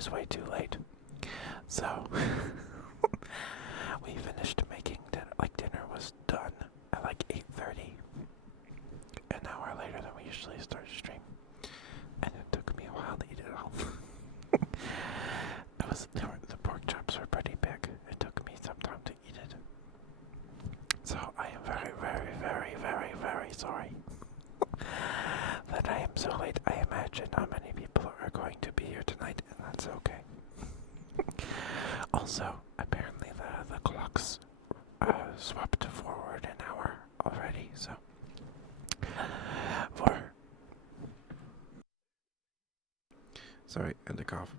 is way too late. So, we finished making dinner. Like, dinner was done at like 8:30, an hour later than we usually start a stream. And it took me a while to eat it all. The pork chops were pretty big. It took me some time to eat it. So I am very, very, very, very, very sorry that I am so late. I imagine not many people are going to be here tonight, and that's okay. Also, apparently the clocks swapped forward an hour already, so for sorry, and a cough.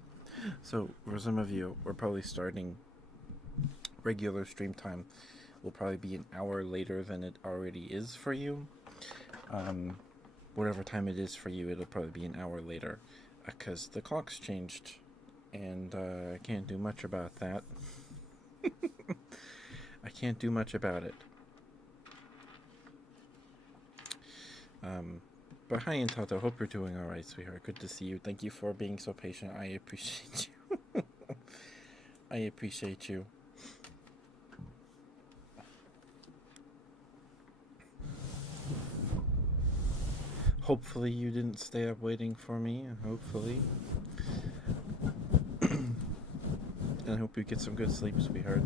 So for some of you, we're probably starting regular stream time will probably be an hour later than it already is for you. Whatever time it is for you, it'll probably be an hour later because the clock's changed, and I can't do much about that. I can't do much about it. But hi, Intato. Hope you're doing all right, sweetheart. Good to see you. Thank you for being so patient. I appreciate you. I appreciate you. Hopefully you didn't stay up waiting for me. Hopefully. And I hope you get some good sleep, sweetheart.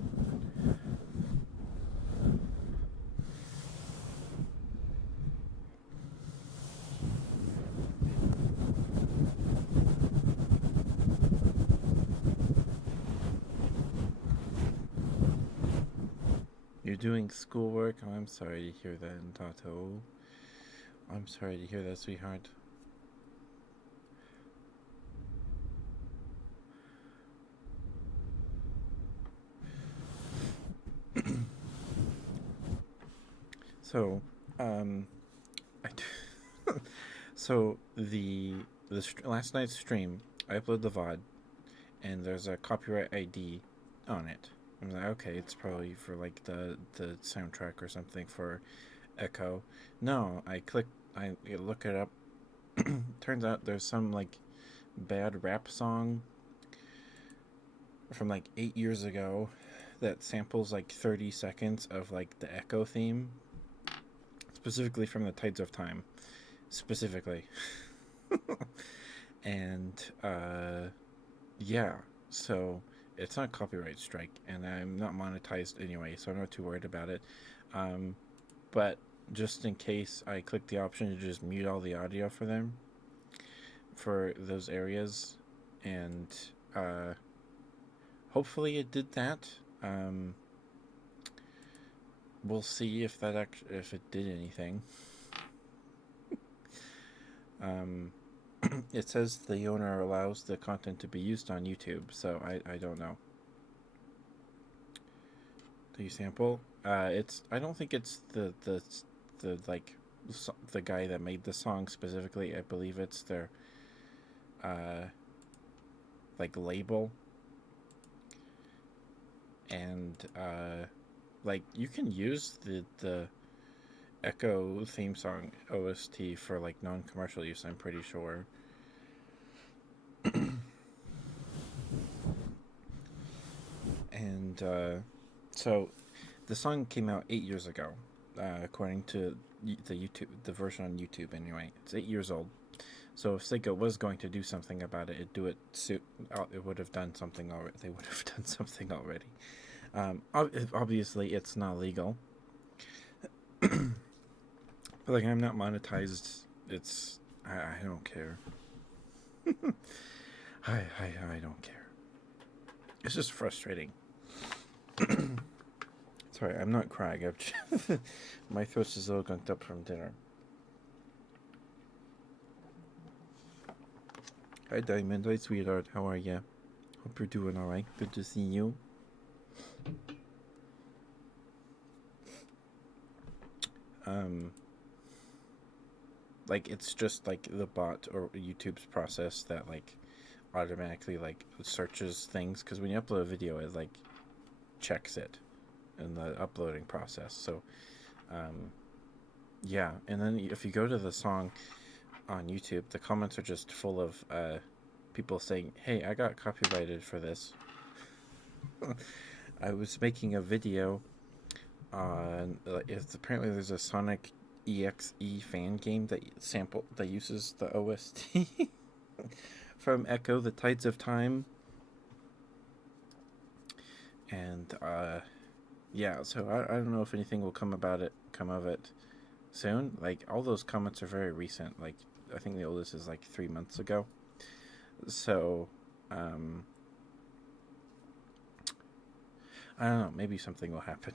You're doing schoolwork? Oh, I'm sorry to hear that, Tato. I'm sorry to hear that, sweetheart. So, so the last night's stream, I uploaded the VOD, and there's a copyright ID on it. I'm like, okay, it's probably for like the soundtrack or something for Echo. No, I look it up. Turns out there's some like bad rap song from like 8 years ago that samples like 30 seconds of like the Echo theme, specifically from the Tides of Time, specifically. And yeah, so it's not copyright strike, and I'm not monetized anyway, so I'm not too worried about it. But just in case, I clicked the option to just mute all the audio for them, for those areas, and hopefully it did that. We'll see if if it did anything. It says the owner allows the content to be used on YouTube, so I don't know. Do you sample? I don't think it's the like the guy that made the song specifically. I believe it's their like label, and like you can use the Echo theme song OST for like non-commercial use, I'm pretty sure. And so the song came out 8 years ago, according to the version on YouTube. Anyway, it's 8 years old. So if Seiko was going to do something about it, it would have done something already. They would have done something already. Obviously, it's not legal. But like, I'm not monetized. I don't care. I don't care. It's just frustrating. Sorry, I'm not crying. My throat's just a little gunked up from dinner. Hi, Diamond. Hi, sweetheart. How are ya? Hope you're doing alright. Good to see you. Like, it's just like the bot or YouTube's process that like automatically like searches things, because when you upload a video, it like checks it in the uploading process. So yeah, and then if you go to the song on YouTube, the comments are just full of people saying, "Hey, I got copyrighted for this." I was making a video on it's apparently there's a Sonic EXE fan game that uses the OST from Echo: The Tides of Time, and yeah. So I don't know if anything will come of it soon. Like all those comments are very recent. Like I think the oldest is like 3 months ago. So I don't know. Maybe something will happen.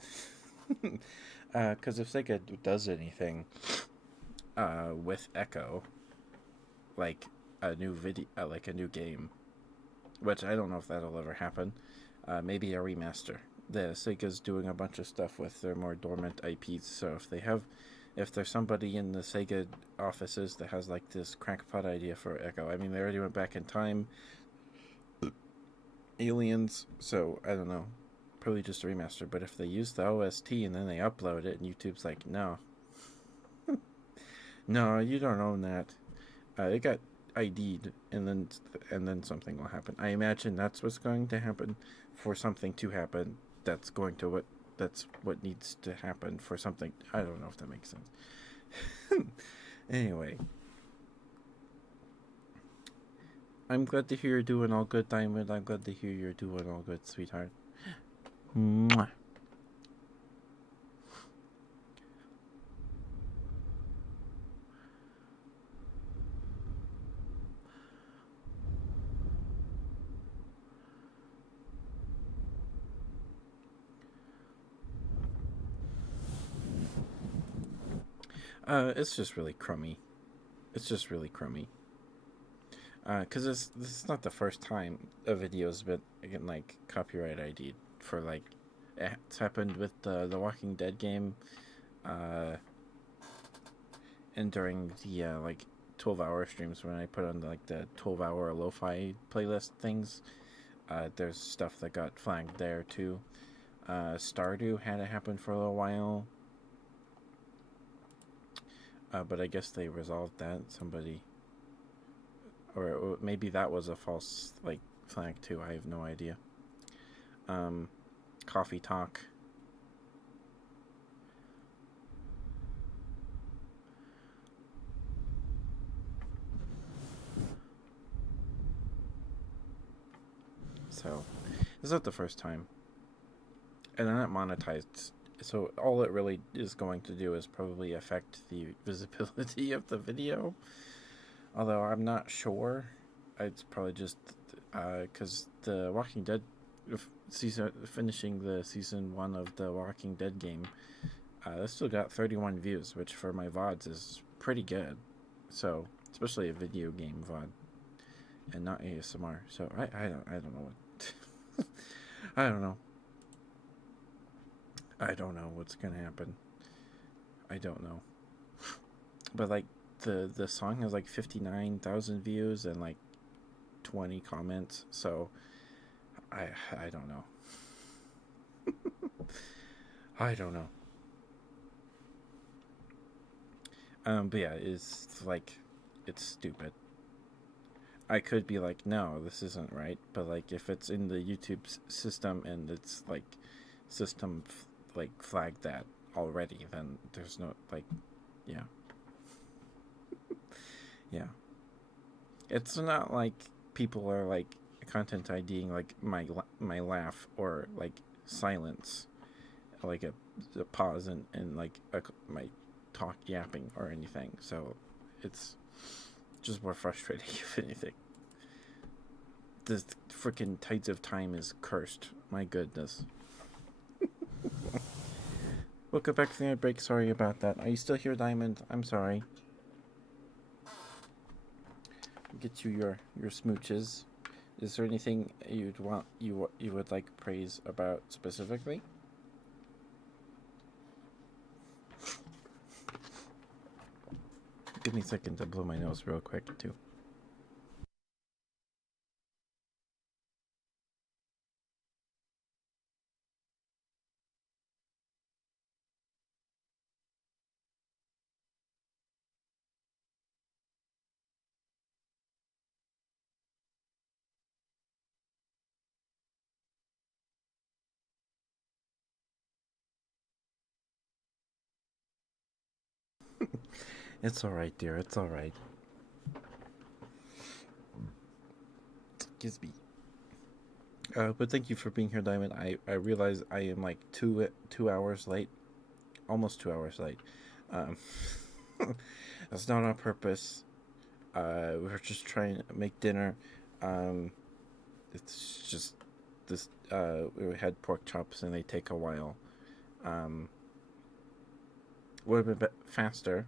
Because if Sega does anything with Echo, like a new video, like a new game, which I don't know if that'll ever happen. Maybe a remaster. The Sega's doing a bunch of stuff with their more dormant IPs. So if there's somebody in the Sega offices that has like this crackpot idea for Echo, I mean, they already went back in time. Aliens. So I don't know. Probably just a remaster. But if they use the OST and then they upload it, and YouTube's like, no, no, you don't own that. It got ID'd, and then something will happen. I imagine that's what's going to happen. For something to happen, that's what needs to happen for something. I don't know if that makes sense. Anyway, I'm glad to hear you're doing all good, Diamond. I'm glad to hear you're doing all good, sweetheart. Mwah. It's just really crummy. It's just really crummy. Because this is not the first time a video's been again like copyright ID'd for like it's happened with the Walking Dead game, uh, and during the like 12-hour streams when I put on like the 12-hour lo-fi playlist things. There's stuff that got flagged there too. Stardew had it happen for a little while, but I guess they resolved that. Somebody, or maybe that was a false like flag too. I have no idea. Um, Coffee Talk. So it's not the first time, and they're not monetized. So all it really is going to do is probably affect the visibility of the video. Although I'm not sure. It's probably just because the Walking Dead finishing the season 1 of the Walking Dead game, that still got 31 views, which for my VODs is pretty good. So especially a video game VOD and not ASMR. So I don't know what I don't know. I don't know what's gonna happen. I don't know. But like the song has like 59,000 views and like 20 comments. So I don't know. I don't know. But yeah, it's like it's stupid. I could be like, no, this isn't right. But like, if it's in the YouTube system and it's like system like flagged that already, then there's no like, yeah, yeah. It's not like people are like content IDing like my laugh or like silence, like a pause and like my talk yapping or anything. So it's just more frustrating if anything. This freaking Tides of Time is cursed. My goodness. Welcome back from the break. Sorry about that. Are you still here, Diamond? I'm sorry. Get you your smooches. Is there anything you would like praise about specifically? Give me a second to blow my nose real quick too. It's alright, dear. It's alright. Excuse me. But thank you for being here, Diamond. I realize I am like 2 hours late, almost 2 hours late. Um, that's not on purpose. We were just trying to make dinner. Um, it's just this. We had pork chops, and they take a while. Um, would have been faster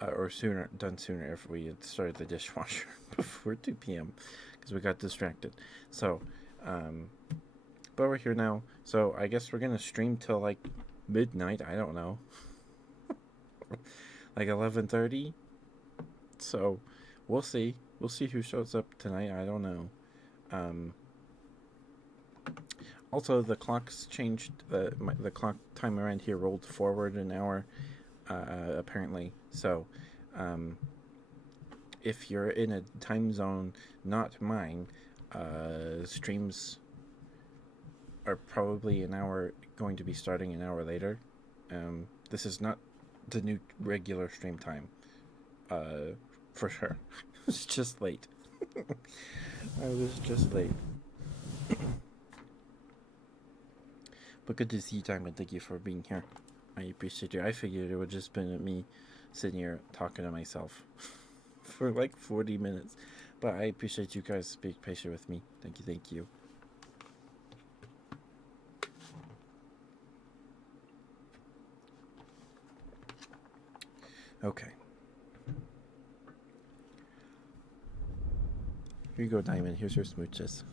or done sooner if we had started the dishwasher before 2 p.m. because we got distracted. So, um, but we're here now. So I guess we're gonna stream till like midnight. I don't know, like 11:30. So we'll see. We'll see who shows up tonight. I don't know. Um, also, the clocks changed. The clock time around here rolled forward an hour, apparently. So, um, if you're in a time zone not mine, streams are probably going to be starting an hour later. This is not the new regular stream time, for sure. I was just late. I was just late. But good to see you, Diamond. Thank you for being here. I appreciate you. I figured it would just been me sitting here talking to myself for like 40 minutes. But I appreciate you guys being patient with me. Thank you, thank you. Okay. Here you go, Diamond. Here's your smooches.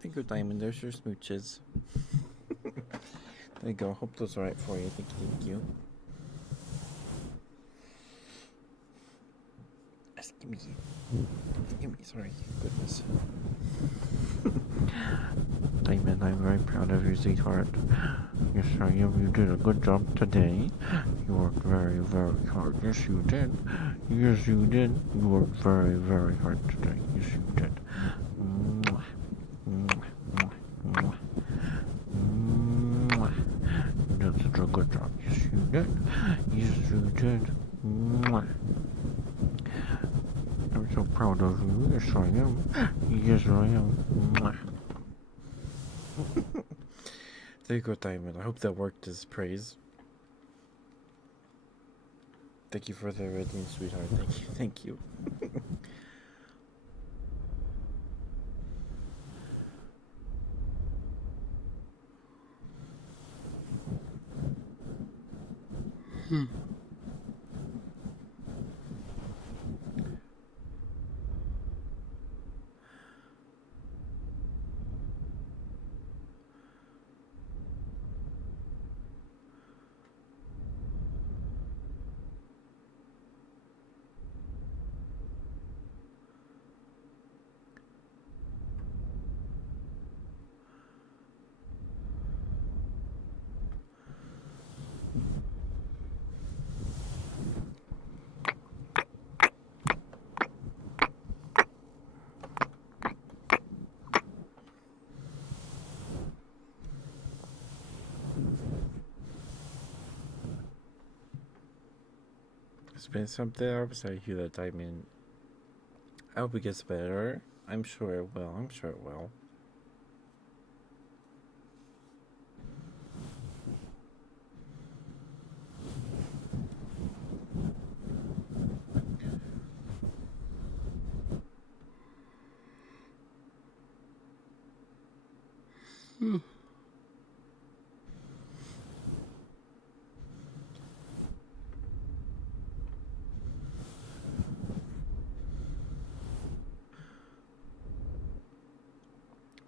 Thank you, Diamond. There's your smooches. There you go. Hope those are right for you. Thank you. Give me. Sorry. Goodness. Diamond, I'm very proud of you, sweetheart. Yes, I am. You did a good job today. You worked very, very hard. Yes, you did. Yes, you did. You worked very, very hard today. Yes, you did. You did such a good job. Yes, you did. Yes, you did. I'm so proud of you. Yes, I am. Yes, I am. There you go, Diamond. I hope that worked as praise. Thank you for the rating, sweetheart. Thank you. It's been something else. I hear that. I mean, I hope it gets better. I'm sure it will. I'm sure it will.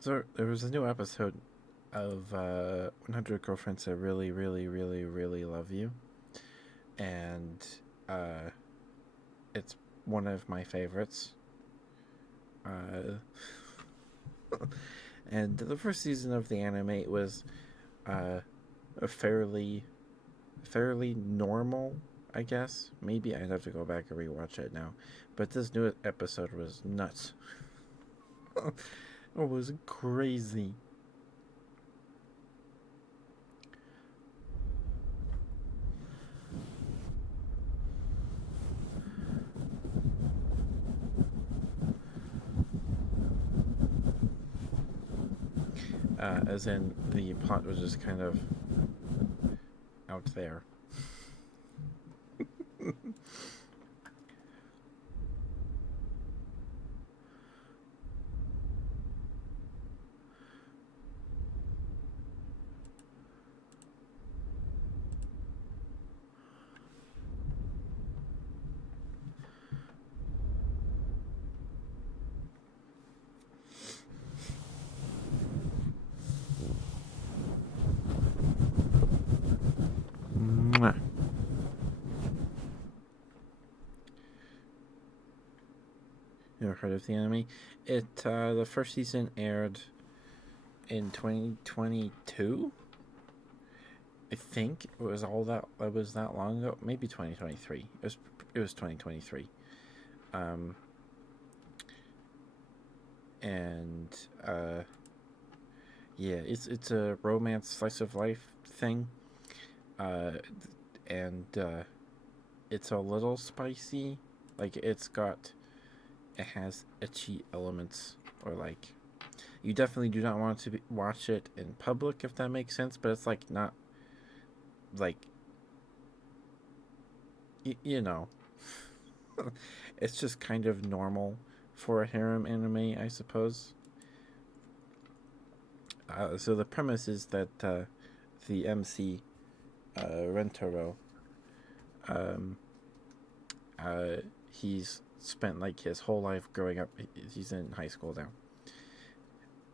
So there was a new episode of 100 Girlfriends That Really, Really, Really, Really Love You, and uh, it's one of my favorites. Uh, and the first season of the anime was uh, a fairly normal, I guess. Maybe I'd have to go back and rewatch it now, but this new episode was nuts. It was crazy. As in, the plot was just kind of out there. Mwah. You ever heard of the anime? The first season aired in 2022. I think it was that long ago. Maybe 2023. It was 2023. Um, and yeah, it's a romance slice of life thing. Uh, and it's a little spicy. Like it has ecchi elements, or like you definitely do not want to watch it in public, if that makes sense. But it's like not like you know, it's just kind of normal for a harem anime, I suppose. So the premise is that the MC Rentaro, um, he's spent like his whole life growing up. He's in high school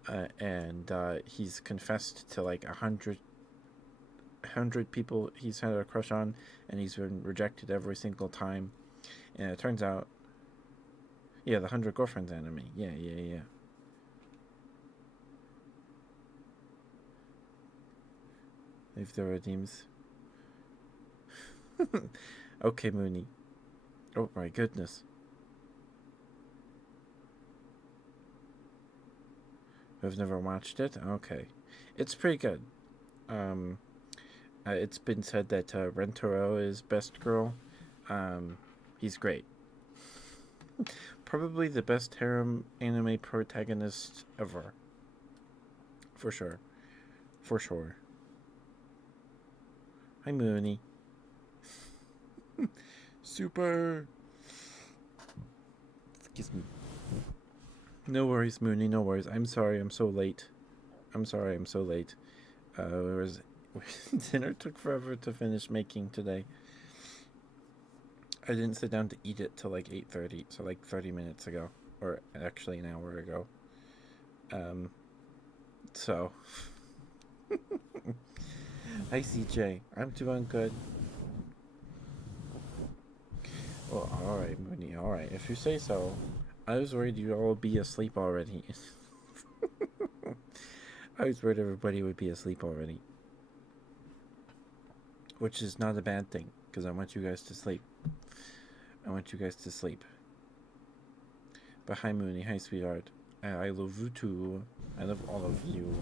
now, and he's confessed to like 100 people he's had a crush on, and he's been rejected every single time. And it turns out, yeah, the 100 Girlfriends anime. Yeah, yeah, yeah. If there are teams. Okay, Mooney. Oh my goodness. I've never watched it. Okay, it's pretty good. Um, it's been said that Rentaro is best girl. He's great. Probably the best harem anime protagonist ever. For sure. For sure. Hi, Mooney. Super. Excuse me. No worries, Mooney. No worries. I'm sorry. I'm so late. I'm sorry. I'm so late. Dinner took forever to finish making today. I didn't sit down to eat it till like 8:30, so like 30 minutes ago, or actually an hour ago. Um, so hi CJ, I'm doing good. Well, all right, Mooney. All right, if you say so. I was worried you'd all be asleep already. I was worried everybody would be asleep already, which is not a bad thing because I want you guys to sleep. I want you guys to sleep. But hi, Mooney. Hi, sweetheart. I love you too. I love all of you.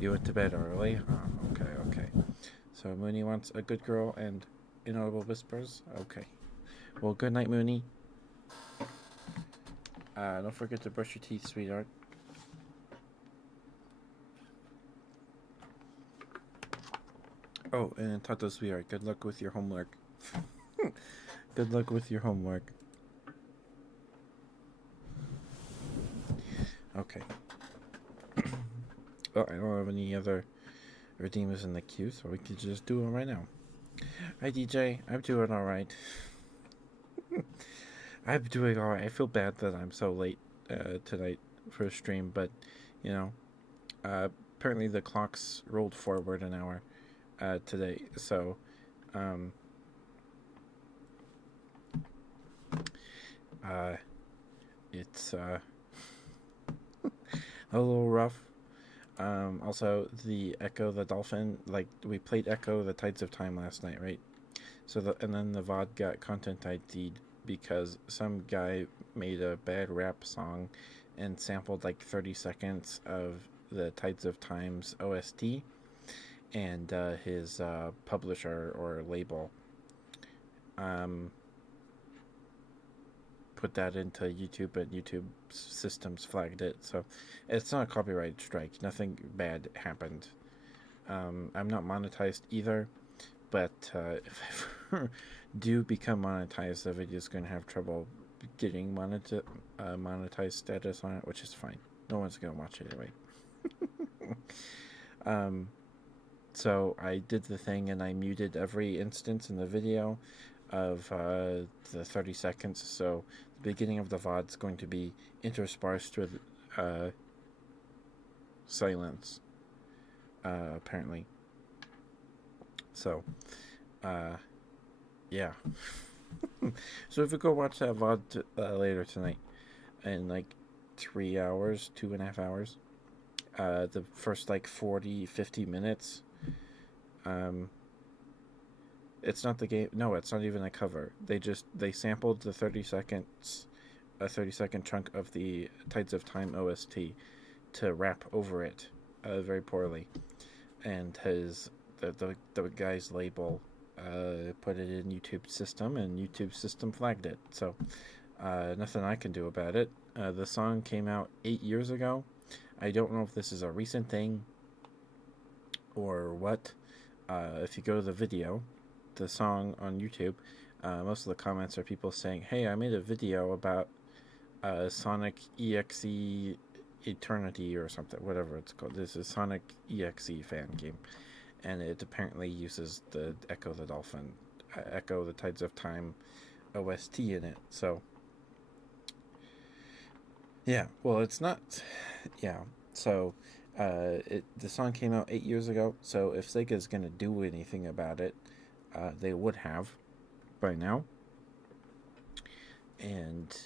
You went to bed early? Okay, okay. So Mooney wants a good girl and inaudible whispers? Okay. Well, good night, Mooney. Don't forget to brush your teeth, sweetheart. Oh, and Tato, sweetheart, good luck with your homework. Good luck with your homework. Okay. Well, I don't have any other redeemers in the queue, so we can just do them right now. Hi, DJ. I'm doing alright. I'm doing alright. I feel bad that I'm so late tonight for a stream, but, you know, apparently the clocks rolled forward an hour today, so, it's a little rough. Also, the Echo the Dolphin, like, we played Echo the Tides of Time last night, right? And then the VOD got content ID'd because some guy made a bad rap song and sampled like 30 seconds of the Tides of Time's OST, and his publisher or label put that into YouTube, and YouTube systems flagged it. So it's not a copyright strike. Nothing bad happened. I'm not monetized either, but if I ever do become monetized, the video is going to have trouble getting monetized status on it, which is fine. No one's going to watch it anyway. So I did the thing and I muted every instance in the video of the 30 seconds. So the beginning of the VOD is going to be interspersed with silence, apparently. So, yeah. So if you go watch that VOD later tonight, in like 3 hours, 2.5 hours, the first like 40-50 minutes, it's not the game. No, it's not even a cover. They sampled the 30-second chunk of the Tides of Time OST to rap over it, very poorly, and the guy's label put it in YouTube system, and YouTube system flagged it. So nothing I can do about it. The song came out 8 years ago. I don't know if this is a recent thing or what. If you go to the video, the song on YouTube, most of the comments are people saying, "Hey, I made a video about Sonic EXE Eternity or something, whatever it's called. This is Sonic EXE fan game, and it apparently uses the Echo the Dolphin, Echo the Tides of Time OST in it." So, yeah, well, it's not, yeah. So, the song came out 8 years ago. So if Sega's gonna do anything about it, they would have by now. And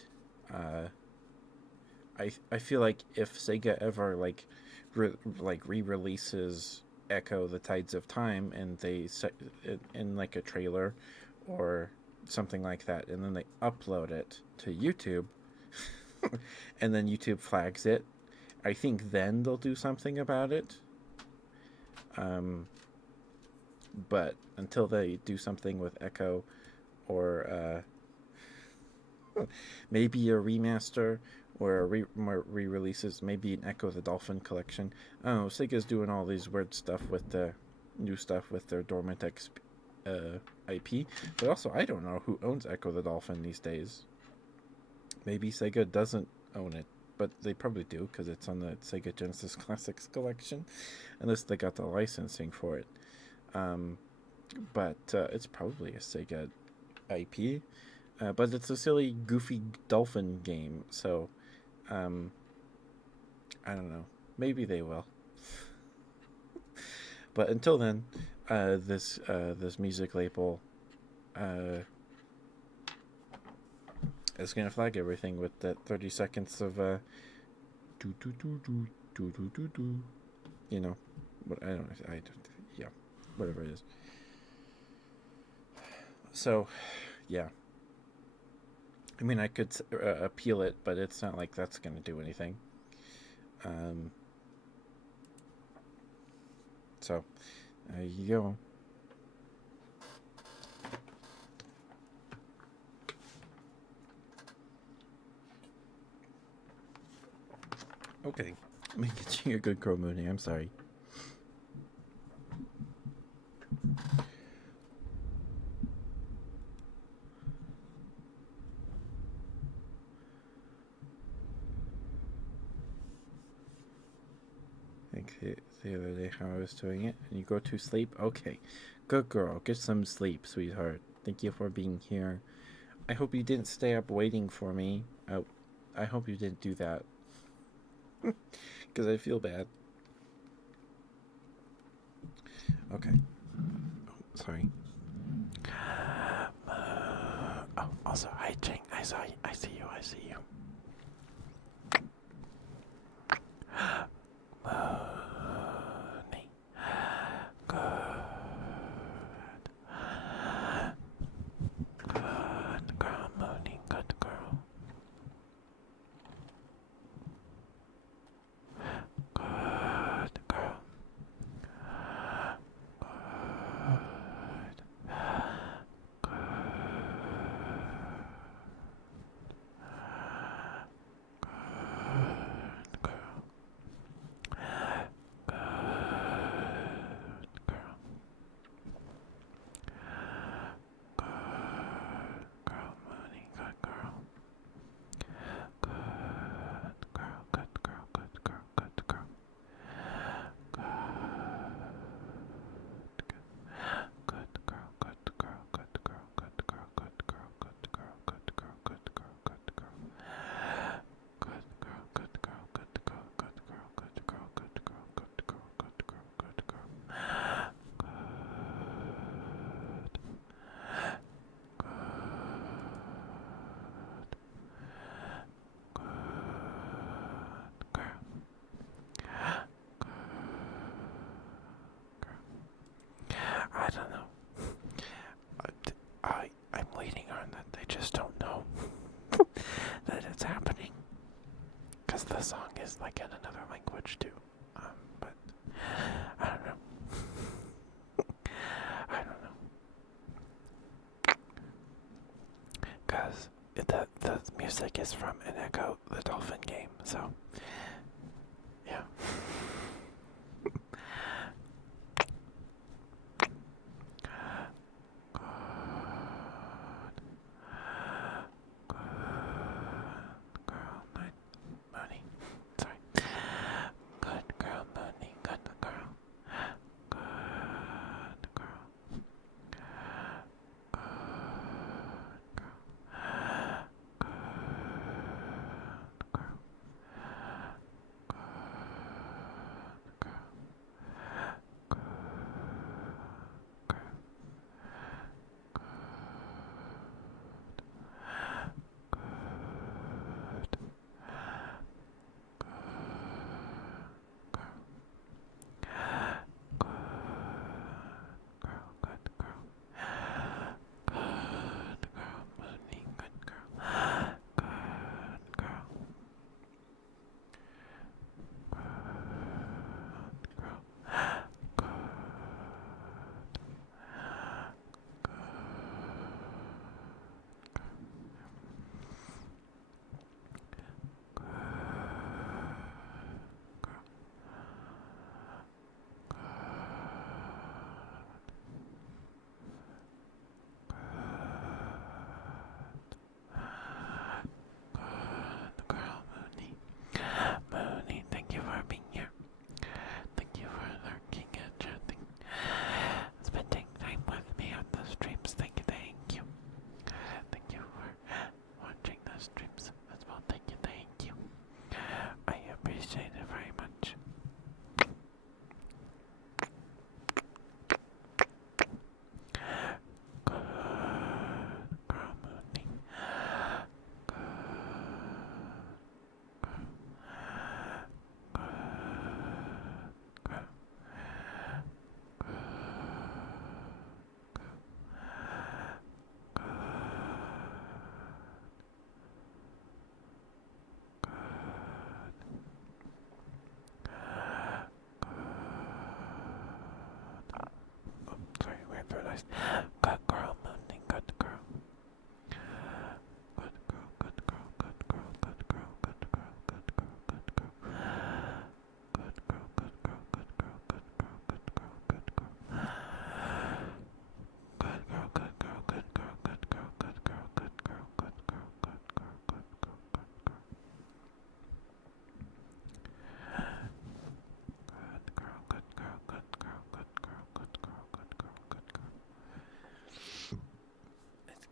I feel like if Sega ever like re-releases Echo the Tides of Time, and they set it in like a trailer or something like that, and then they upload it to YouTube, and then YouTube flags it, I think then they'll do something about it. But until they do something with Echo, or maybe a remaster or re-releases, maybe an Echo the Dolphin collection. I don't know. Sega's doing all these weird stuff with the new stuff with their dormant IP, but also I don't know who owns Echo the Dolphin these days. Maybe Sega doesn't own it, but they probably do because it's on the Sega Genesis Classics collection, unless they got the licensing for it. Um, but it's probably a Sega IP. But it's a silly, goofy dolphin game, so I don't know. Maybe they will. But until then, this music label is gonna flag everything with that 30 seconds of do do do do do do do do. You know, what I don't. Yeah, whatever it is. So, yeah. I mean, I could appeal it, but it's not like that's gonna do anything. Um. So, there you go. Okay, let me get you a good crow mooning. I'm sorry. Like the other day, how I was doing it, and you go to sleep. Okay, good girl. Get some sleep, sweetheart. Thank you for being here. I hope you didn't stay up waiting for me. I hope you didn't do that, because I feel bad. Okay. Oh, sorry. Oh, also, hi, Ching. I saw you. I see you. I see you. Mooney. Good. Good girl, Mooney. Good girl. Good girl. Good. Good. Good girl. Good girl. Good girl, Mooney. Good girl. Good girl. Good girl. Good girl. Good girl. Good. Good girl. Good girl. Good girl. Good girl. Good girl. Good girl. Good girl. Good girl. Good girl. Good girl. Good girl. Good girl. Good girl. Good girl. Good girl. Good girl. Good girl. Good girl. Good. I don't know. I'm waiting on that. They just don't know that it's happening. Because the song is like in another language too. But I don't know. I don't know. Because the music is from Echo, the Dolphin game. So, yeah. Mooney. Sorry. Good girl, Mooney. Good girl. Good girl. Good girl. Good girl.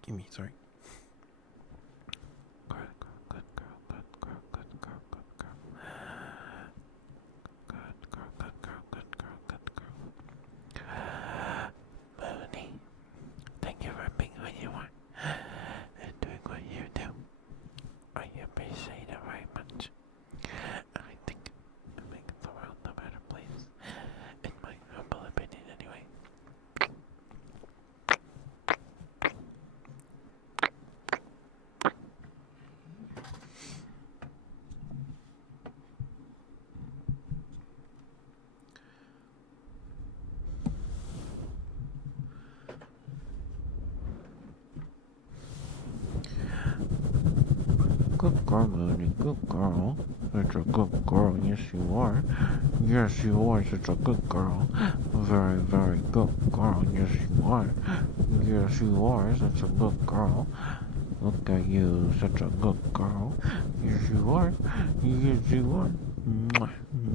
Give me, sorry. Good girl, good girl, good girl, good girl, good girl. Good girl, good girl, good girl, good girl. Mooney, thank you for being who you are and doing what you do. I appreciate it very much. I think it makes the world a better place, in my humble opinion anyway. Good girl, Mooney, good girl. Such a good girl, yes you are. Yes you are such a good girl. Very, very good girl, yes you are. Yes you are such a good girl. Look at you, such a good girl. Yes you are. Yes you are. Mwah,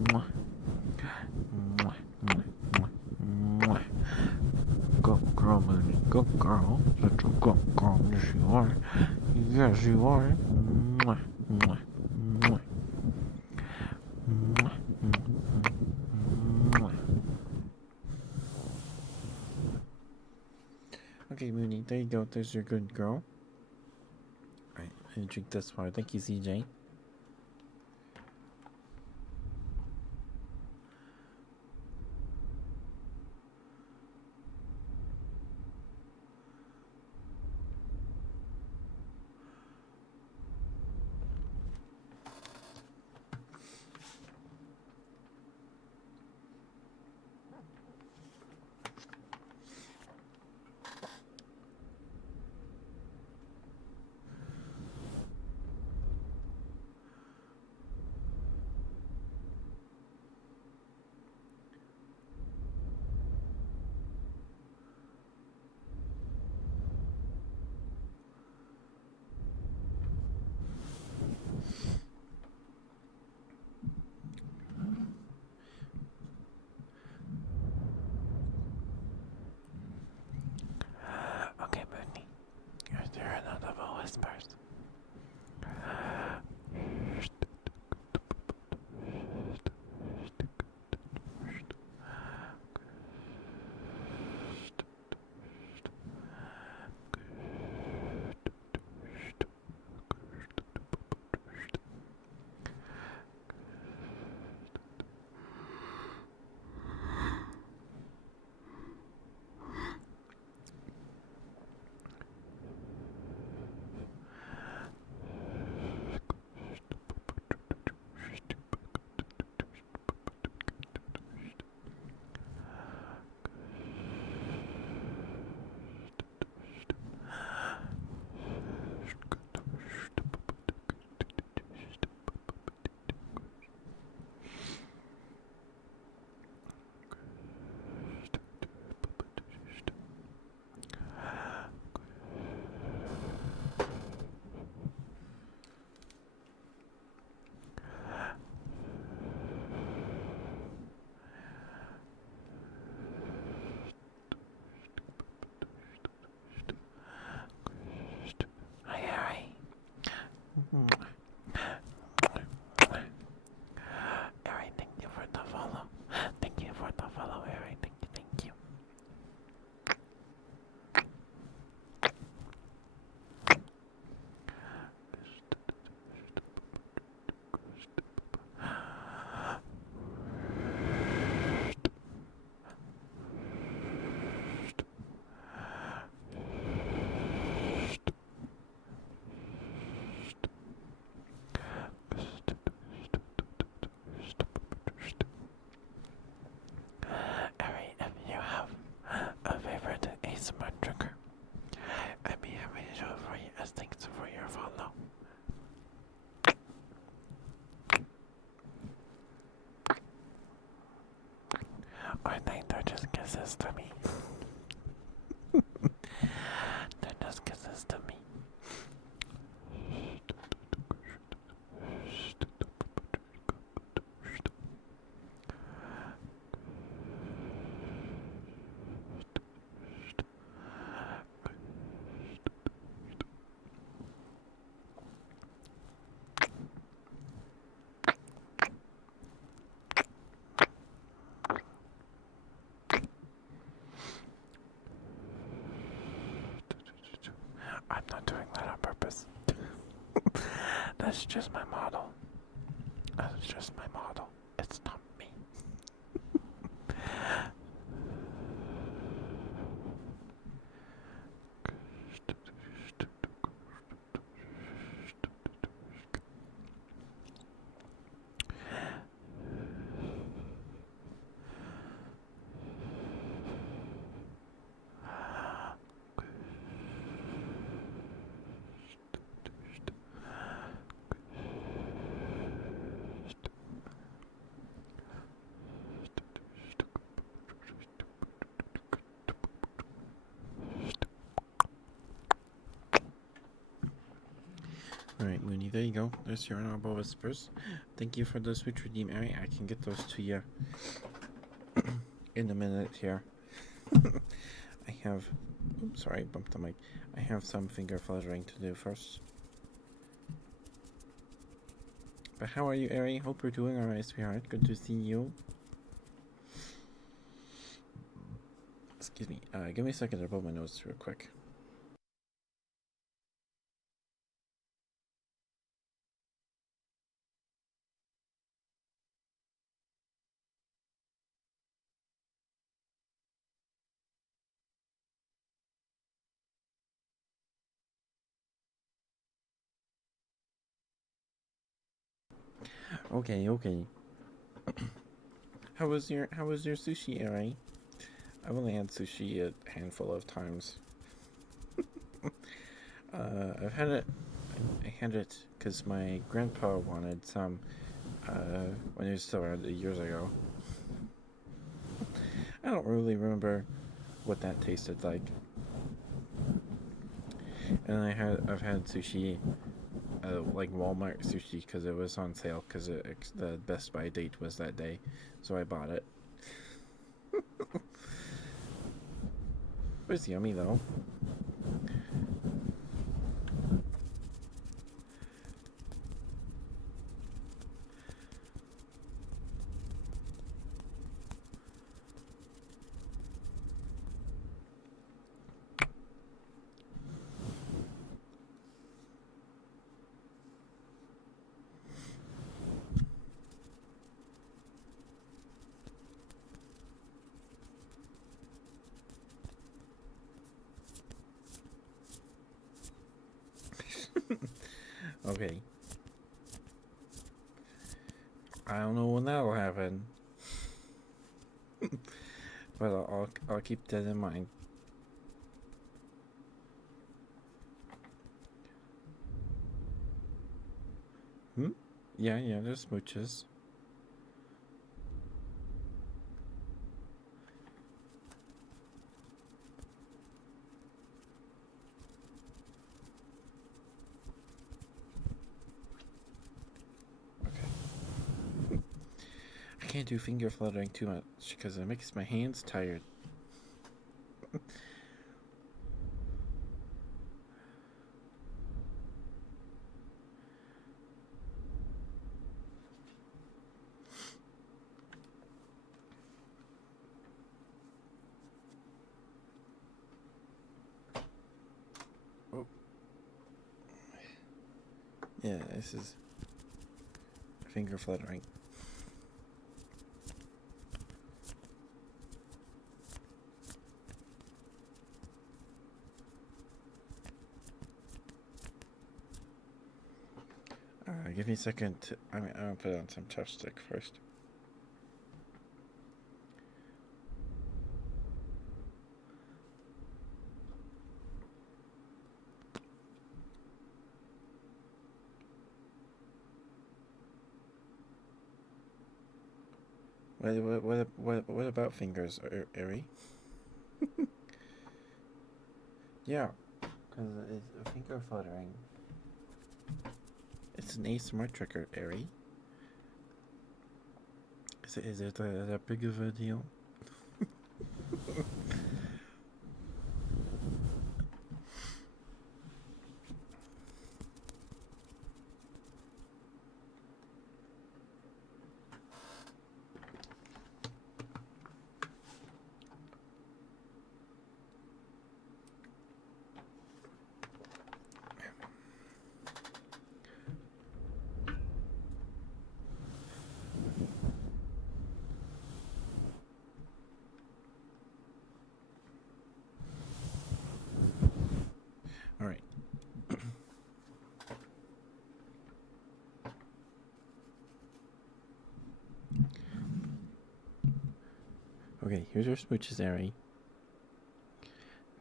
mwah. Mwah, mwah, mwah, mwah. Good girl, Mooney, good girl. Such a good girl, yes you are. Yes you are. Mwah, mwah, mwah. Mwah, mwah, mwah. Okay, Mooney, there you go. There's your good girl. Alright, I'm gonna drink this far. Thank you, CJ. Okay, Mooney. Is there another whispers? Hi, Harry. Harry, thank you for the follow. Thank you for the follow, Harry. Thank you, thank you. Harry, if you have a favorite ASMR trigger, I'd be happy to show it for you as thanks for your follow. I think they're just kisses to me. They're just kisses to me. not doing that on purpose. That's just my model. That's just my model. It's not me. Alright, Mooney, there you go. There's your honorable whispers. Thank you for the switch redeem, Ari. I can get those to you in a minute here. I have... Oops, sorry, I bumped the mic. I have some finger fluttering to do first. But how are you, Ari? Hope you're doing alright, sweetheart. Good to see you. Excuse me. Give me a second to blow my nose real quick. Okay. How was your sushi, Ari? I've only had sushi a handful of times. I've had it. I had it because my grandpa wanted some when he was still around years ago. I don't really remember what that tasted like. And I've had sushi, like Walmart sushi, because it was on sale because the Best Buy date was that day, so I bought it. It was yummy though. Okay. I don't know when that'll happen, but I'll keep that in mind. Yeah, there's smooches. Okay. I can't do finger fluttering too much because it makes my hands tired. Oh. Yeah, this is finger fluttering. Give me a second. I'm gonna put on some chapstick first. What about fingers, Ari? Yeah, because it's finger fluttering. It's an ASMR trigger, Ari. Is it that big of a deal? Okay, here's your smooches, Ari.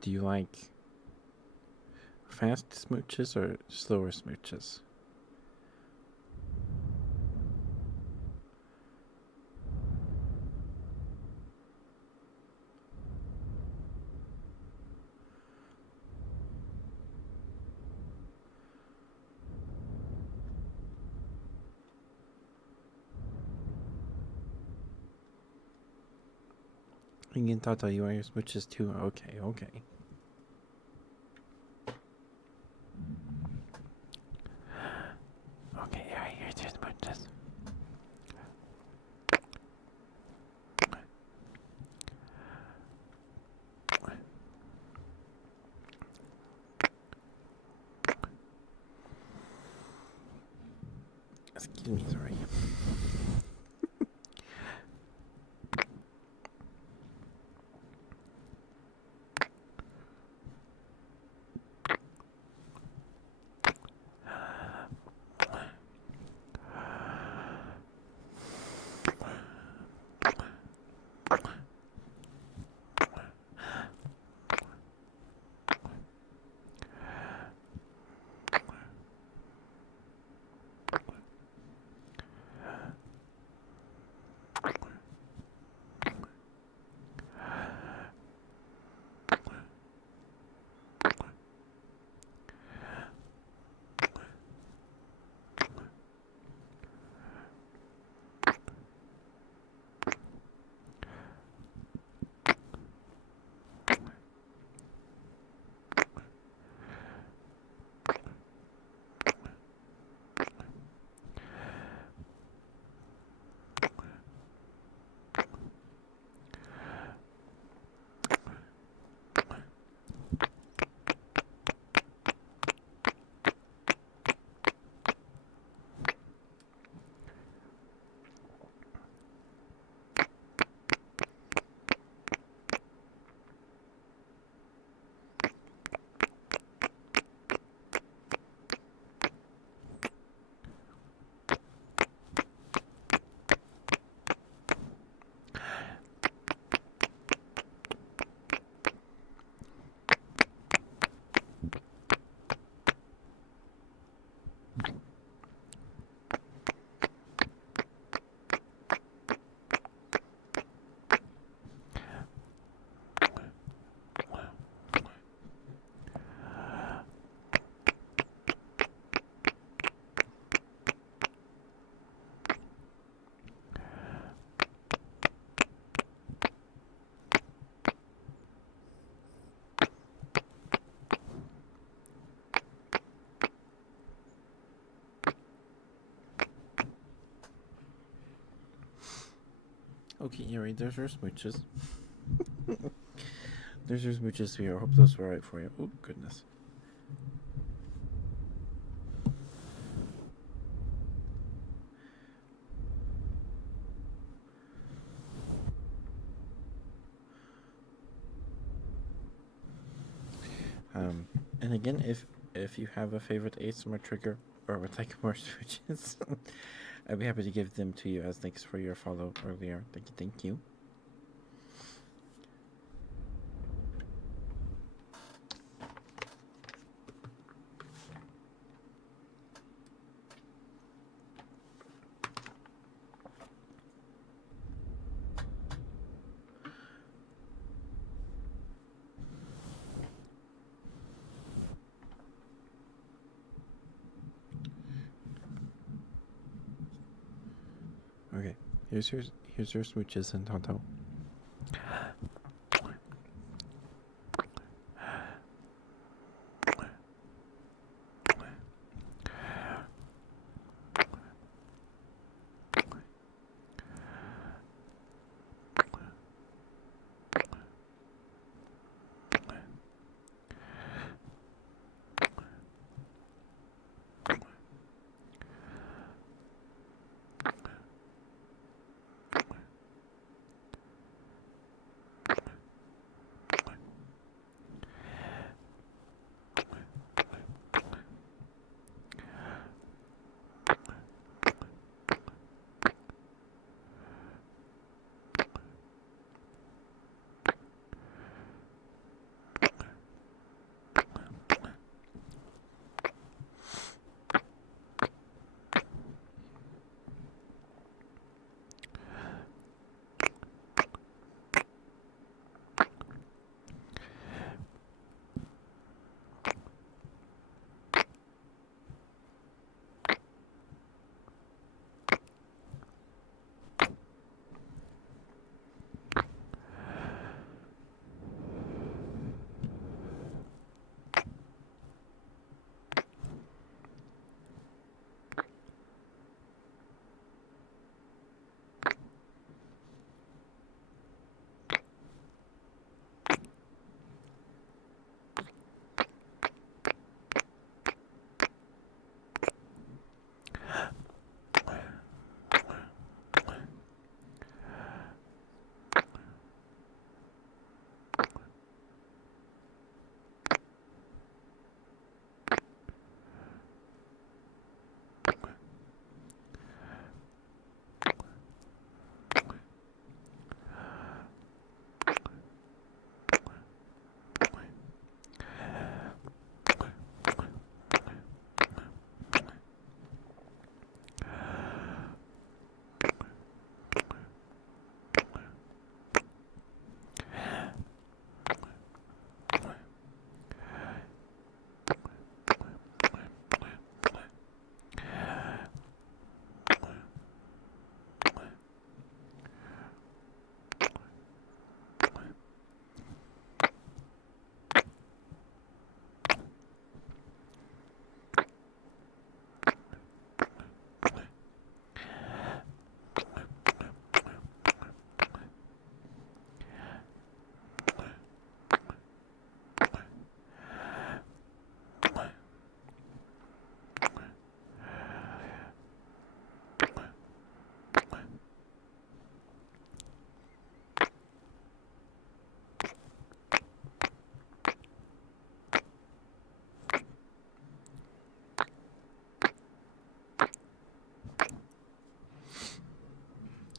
Do you like fast smooches or slower smooches? Again, Tata, you want your smooches too? Okay, okay. Okay, Ari, here's your smooches. Excuse me, sorry. Okay, Ari, there's your smooches. There's your smooches here. I hope those were right for you. Oh, goodness. And again, if you have a favorite ASMR trigger or would like more switches, I'd be happy to give them to you as thanks for your follow earlier. Thank you. Okay, here's your switches and Tonto.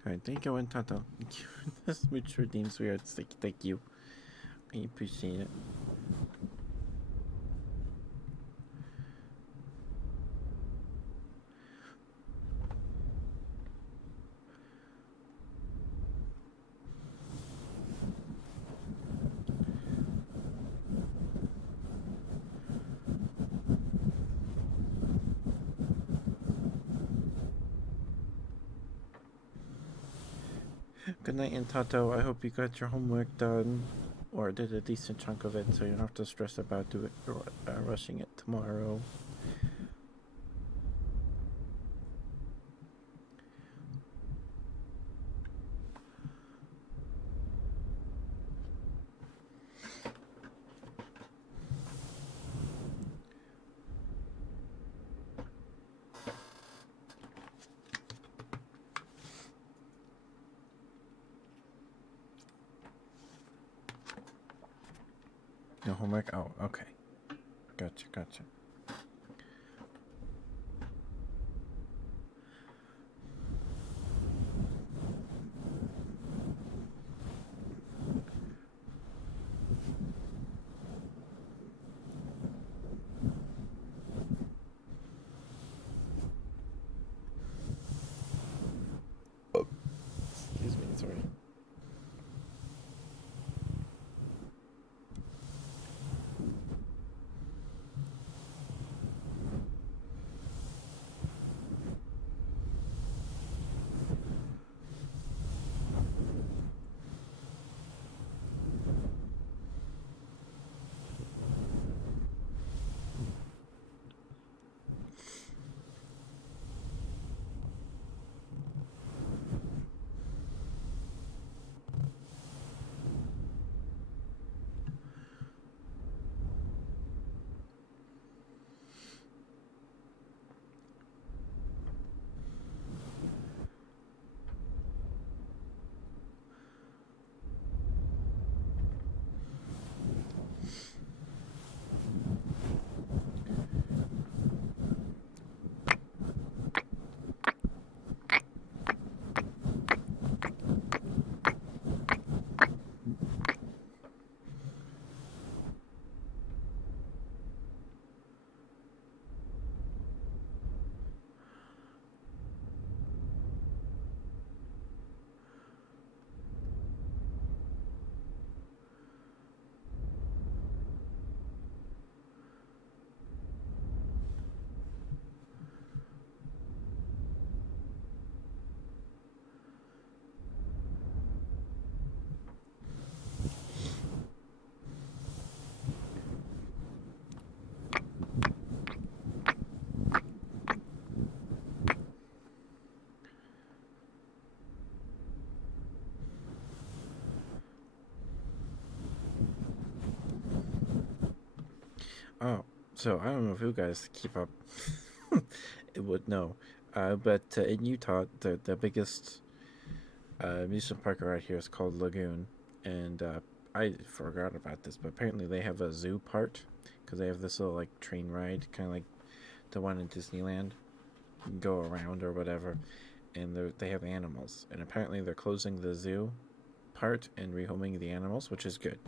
Alright, thank you, Tato. Thank you for the switch redeem, sweetheart. Thank you. I appreciate it. Good night, Tato. I hope you got your homework done, or did a decent chunk of it, so you don't have to stress about rushing it tomorrow. No homework? Oh, okay. Gotcha. Oh, excuse me, sorry. Oh, so I don't know if you guys keep up. It would know. But in Utah, the biggest amusement park around here is called Lagoon, and I forgot about this, but apparently they have a zoo part because they have this little like train ride, kind of like the one in Disneyland. You can go around or whatever, and they have animals, and apparently they're closing the zoo part and rehoming the animals, which is good.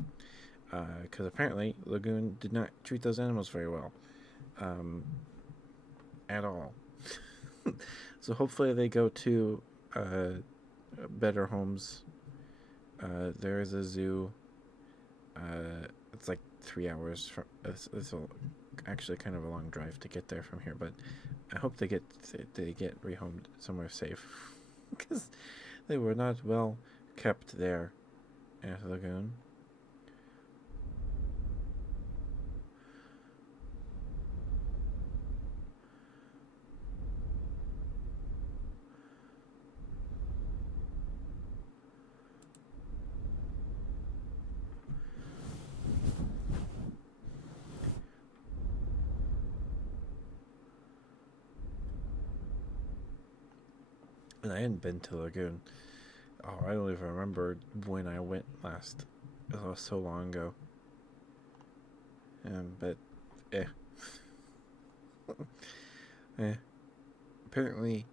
Because apparently Lagoon did not treat those animals very well, um, at all. So hopefully they go to better homes. There is a zoo. It's like 3 hours from. It's actually kind of a long drive to get there from here, but I hope they get rehomed somewhere safe, because they were not well kept there at Lagoon. And I hadn't been to Lagoon. Oh, I don't even remember when I went last. It was so long ago. But eh, eh. Apparently,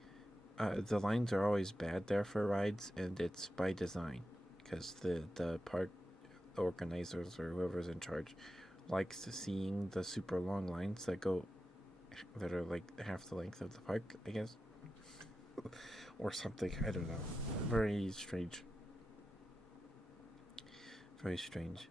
The lines are always bad there for rides, and it's by design, because the park organizers or whoever's in charge likes seeing the super long lines that are like half the length of the park, I guess, or something. I don't know. Very strange. Very strange.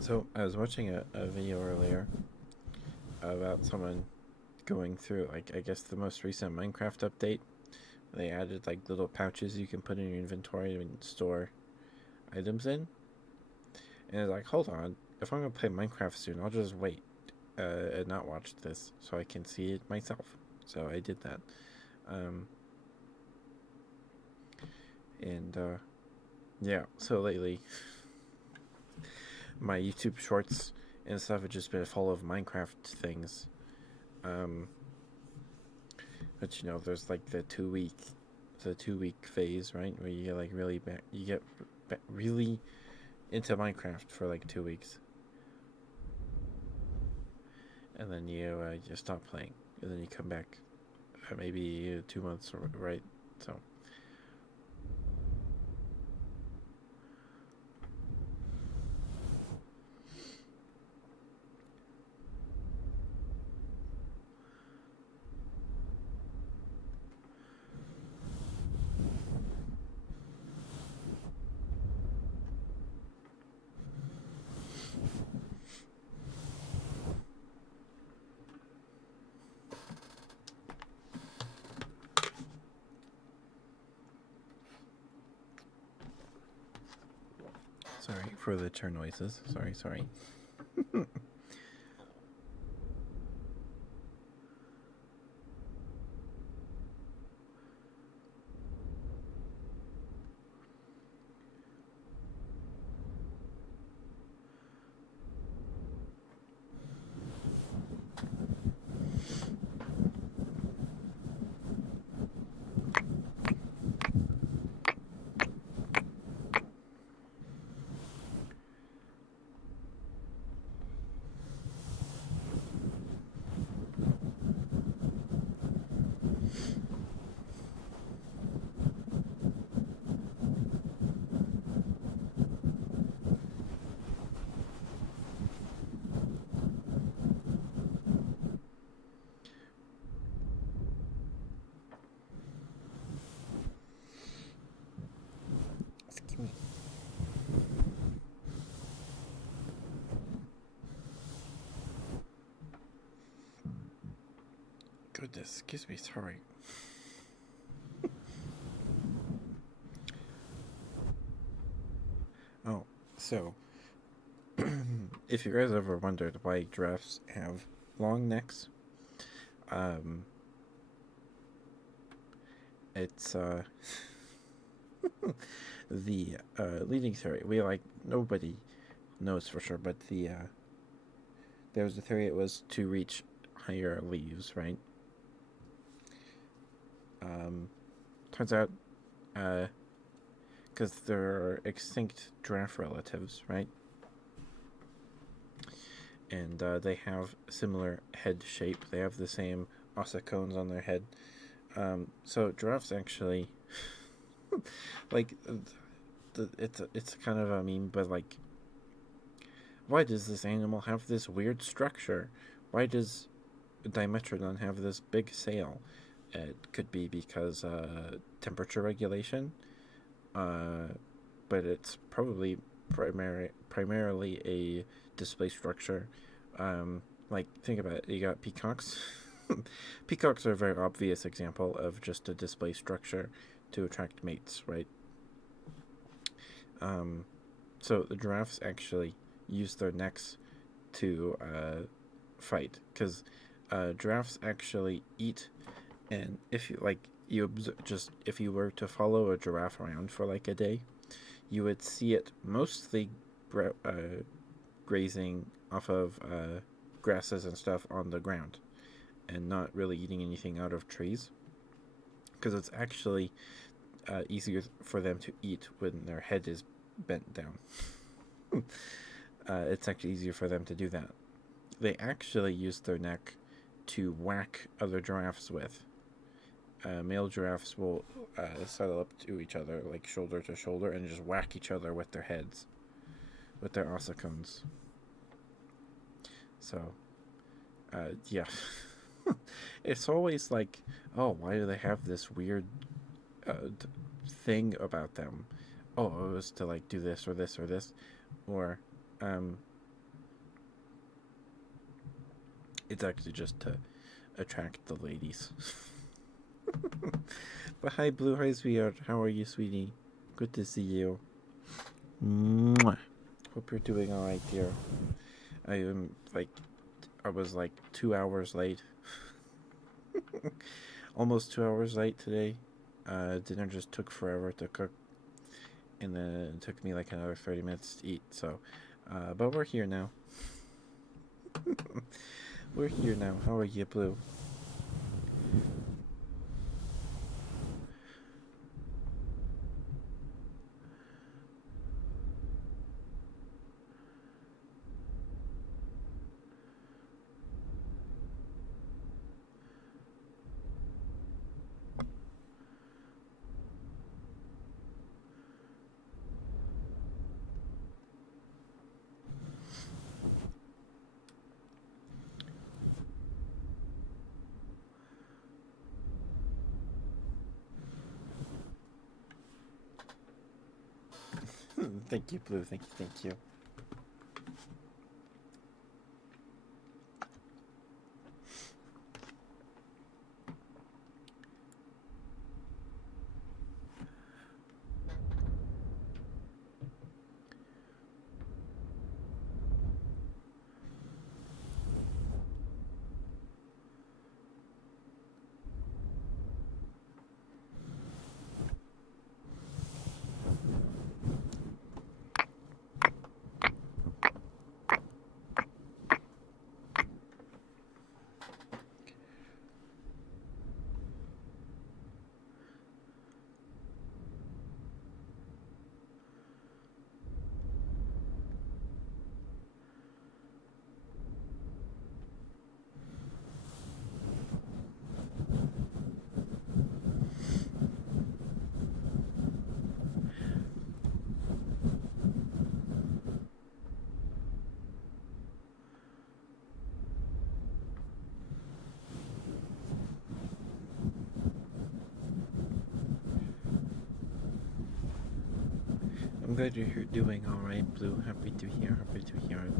So I was watching a video earlier about someone going through, like, I guess the most recent Minecraft update. They added like little pouches you can put in your inventory and store items in. And it's like, hold on, if I'm gonna play Minecraft soon, I'll just wait and not watch this so I can see it myself. So I did that. Um, and yeah, so lately my YouTube shorts and stuff have just been full of Minecraft things. Um, but you know, there's like the 2 week phase, right, where you get like you get really into Minecraft for like 2 weeks, and then you stop playing, and then you come back, maybe 2 months, right? So sorry for the turn noises. Sorry. Excuse me. Goodness, excuse me. Sorry. Oh, so if you guys ever wondered why giraffes have long necks, um, it's the leading theory. Nobody knows for sure, but there was a theory it was to reach higher leaves, right? Turns out, because they're extinct giraffe relatives, right? And they have similar head shape. They have the same ossicones on their head. So giraffes actually, like, it's kind of a meme, but like, why does this animal have this weird structure? Why does Dimetrodon have this big sail? It could be because temperature regulation, but it's probably primarily a display structure. Like, think about it. You got peacocks. Peacocks are a very obvious example of just a display structure to attract mates, right? So the giraffes actually use their necks to fight, because giraffes actually eat, and if you like, if you were to follow a giraffe around for like a day, you would see it mostly grazing off of grasses and stuff on the ground, and not really eating anything out of trees, because it's actually easier for them to eat when their head is bent down. It's actually easier for them to do that. They actually use their neck to whack other giraffes with. Male giraffes will settle up to each other, like shoulder to shoulder, and just whack each other with their heads, with their ossicones. So, yeah. It's always like, oh, why do they have this weird thing about them? Oh, it was to like do this or this or this, or it's actually just to attract the ladies. But hi, Blue. Hi, sweetheart. How are you, sweetie? Good to see you. Mwah. Hope you're doing all right, dear. I was like 2 hours late. Almost 2 hours late today. Dinner just took forever to cook, and then it took me like another 30 minutes to eat. So, but we're here now. We're here now. How are you, Blue? Thank you, Blue. Thank you. Thank you. I'm glad you're doing all right, Blue. Happy to hear. Happy to hear it.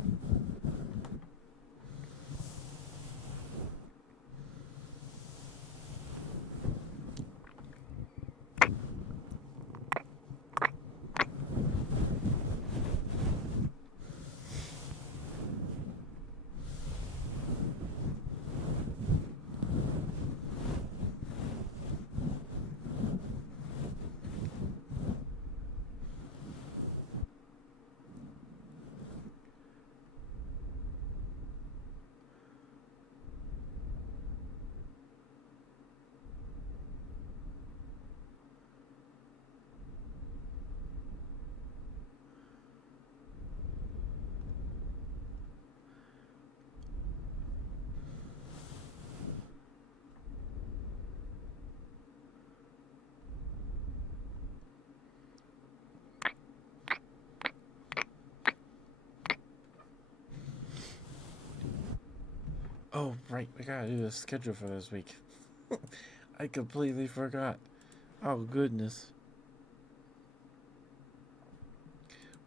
Oh, right. We gotta do a schedule for this week. I completely forgot. Oh, goodness.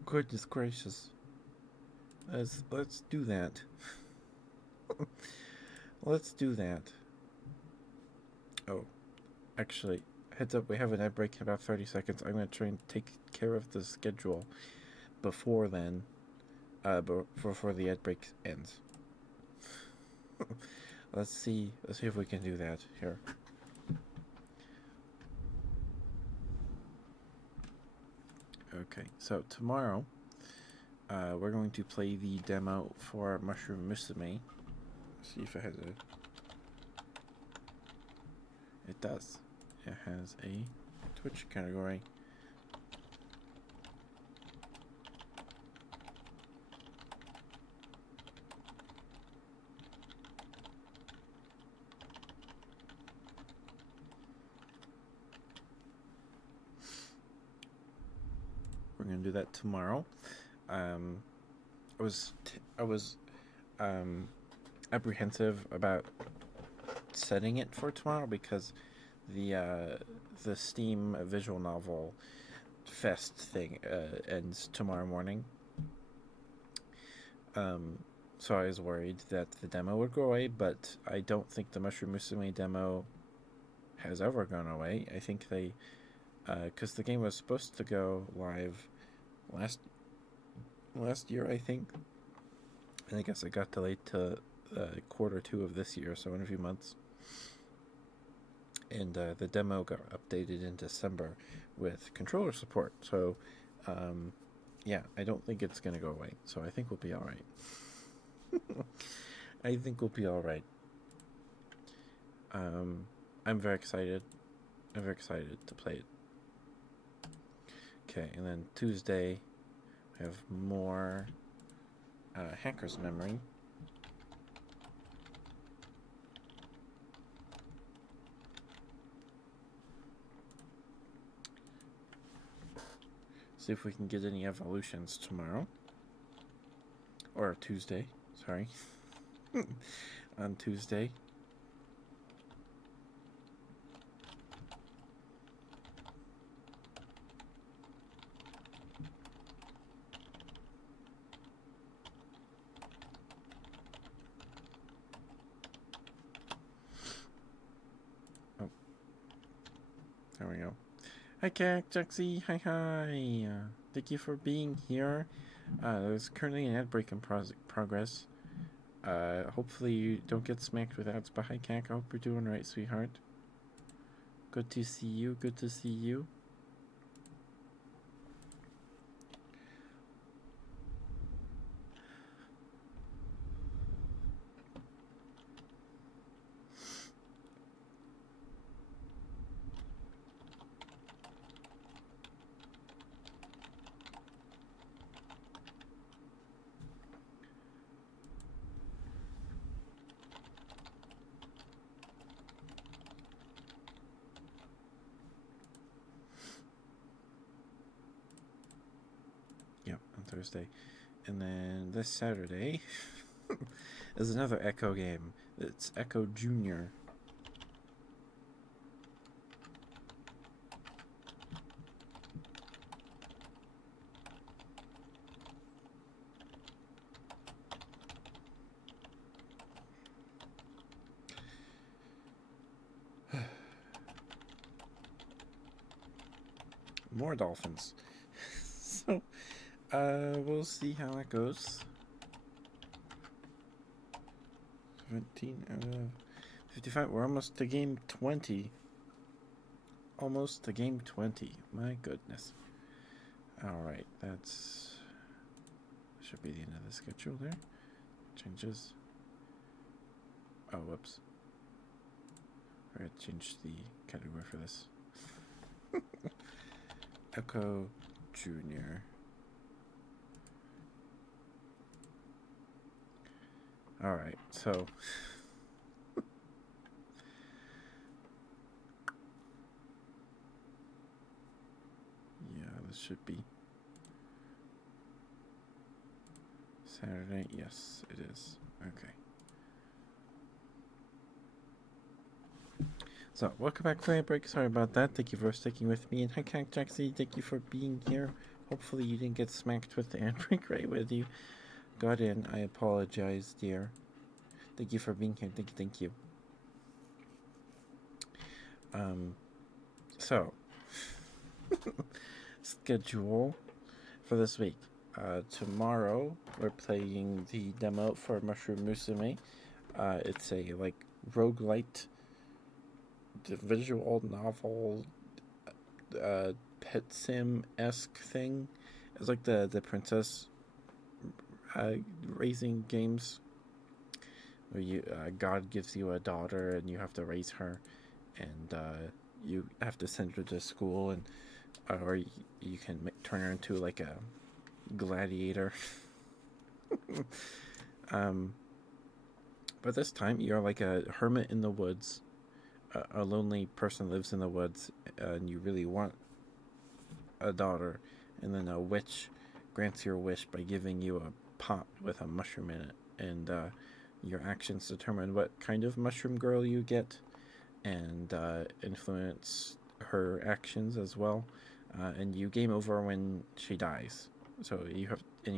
Goodness gracious. Let's do that. Let's do that. Oh, actually, heads up, we have an ad break in about 30 seconds. I'm going to try and take care of the schedule before then, before the ad break ends. Let's see if we can do that here. Okay, so tomorrow, we're going to play the demo for Mushroom Musume. See if it has a... It does. It has a Twitch category. We're gonna do that tomorrow. I was apprehensive about setting it for tomorrow because the Steam visual novel fest thing ends tomorrow morning. So I was worried that the demo would go away, but I don't think the Mushroom Musume demo has ever gone away. I think they, because the game was supposed to go live last year, I think, and I guess it got delayed to Q2 of this year, so in a few months. And the demo got updated in December with controller support. So, yeah, I don't think it's gonna go away. So I think we'll be all right. I think we'll be all right. I'm very excited. I'm very excited to play it. Okay, and then Tuesday, we have more Hacker's Memory. See if we can get any evolutions tomorrow. Or Tuesday, sorry. On Tuesday. Oh. There we go. Hi, Jaxie. Hi. Thank you for being here. There's currently an ad break in progress. Hopefully you don't get smacked with ads, but hi, Kak. I hope you're doing right, sweetheart. Good to see you. Good to see you. Yep, on Thursday. And then this Saturday is another Echo game. It's Echo Junior. More dolphins. So, we'll see how that goes. 17 out of 55. We're almost to game 20. Almost to game 20. My goodness. Alright, that's... should be the end of the schedule there. Changes. Oh, whoops. I gotta change the category for this. Echo Junior. Alright, so... yeah, this should be... Saturday? Yes, it is. Okay. So, welcome back to the break. Sorry about that. Thank you for sticking with me. And hi, Cat Jaxie. Thank you for being here. Hopefully you didn't get smacked with the ad break right with you. Got in. I apologize, dear. Thank you for being here. Thank you. Um, so, schedule for this week. Tomorrow we're playing the demo for Mushroom Musume. It's a like roguelite visual novel pet sim esque thing. It's like the princess raising games where you God gives you a daughter and you have to raise her, and you have to send her to school, and or you can turn her into like a gladiator. um, but this time you're like a hermit in the woods. A lonely person lives in the woods, and you really want a daughter, and then a witch grants your wish by giving you a pot with a mushroom in it, and your actions determine what kind of mushroom girl you get, and influence her actions as well. And you game over when she dies. So you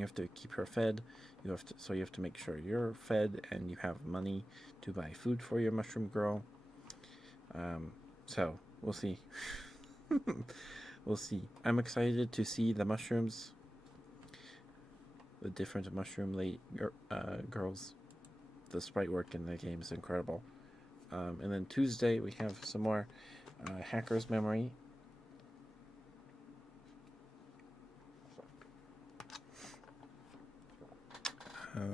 have to keep her fed. You have to make sure you're fed and you have money to buy food for your mushroom girl. So we'll see. We'll see. I'm excited to see the mushrooms, the different mushroom girls. The sprite work in the game is incredible. And then Tuesday we have some more Hacker's Memory.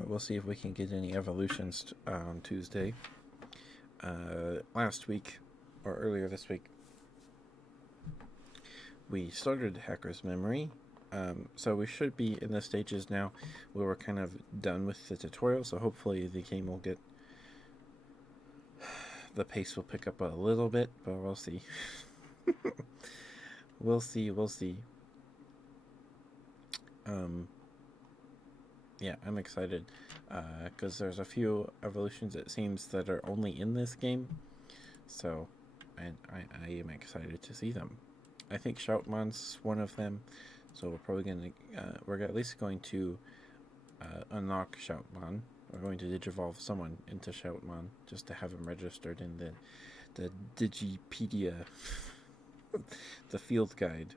We'll see if we can get any evolutions on Tuesday. Last week, or earlier this week, we started Hacker's Memory. So we should be in the stages now where we're kind of done with the tutorial. So hopefully the game will get, the pace will pick up a little bit, but we'll see. We'll see. Yeah, I'm excited because there's a few evolutions, it seems, that are only in this game. So I am excited to see them. I think Shoutmon's one of them. So we're probably we're at least going to unlock Shoutmon. We're going to digivolve someone into Shoutmon just to have him registered in the Digipedia, the field guide.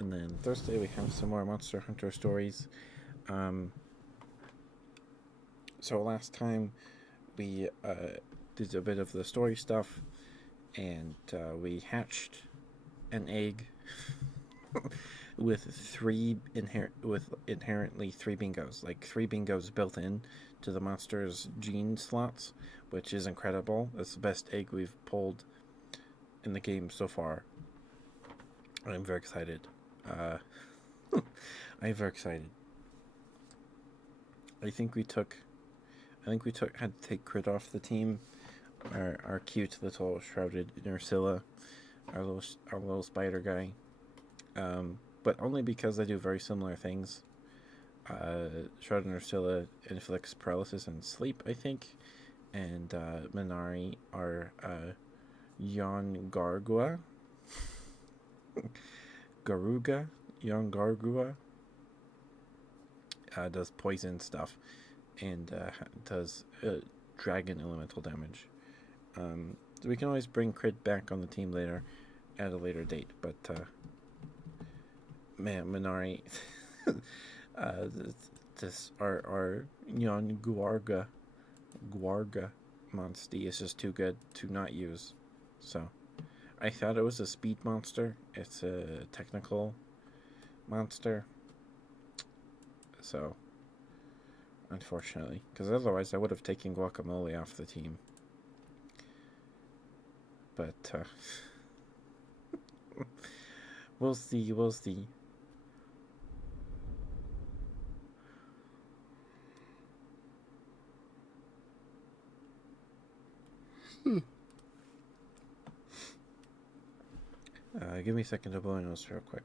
And then Thursday we have some more Monster Hunter stories. So last time we did a bit of the story stuff, and we hatched an egg with inherently three bingos, like three bingos built in to the monster's gene slots, which is incredible. That's the best egg we've pulled in the game so far. I'm very excited. I'm very excited. I think we had to take Crit off the team. Our cute little shrouded Nursilla, our little spider guy. But only because they do very similar things. Shrouded Nursilla inflicts paralysis and sleep, I think, and Minari are Yon Gargua, Garuga, Yon Gargua. Does poison stuff and does dragon elemental damage. So we can always bring Crit back on the team later at a later date, but man, Minari, this our Nyan Guarga monster is just too good to not use. So I thought it was a speed monster. It's a technical monster. So unfortunately, because otherwise I would have taken Guacamole off the team. But we'll see. Give me a second to blow my nose real quick.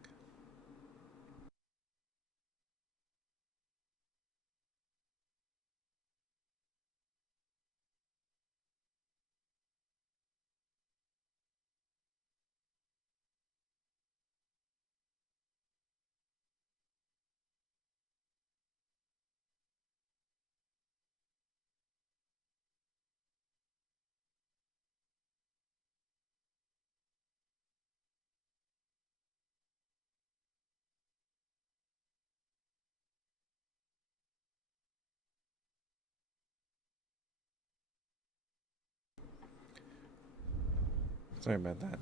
Sorry about that.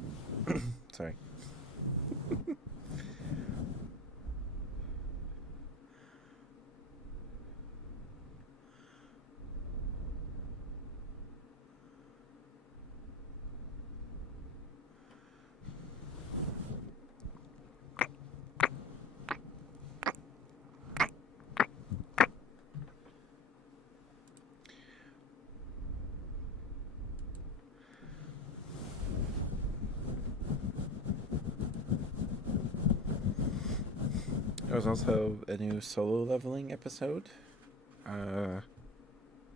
Sorry. There was also a new solo leveling episode.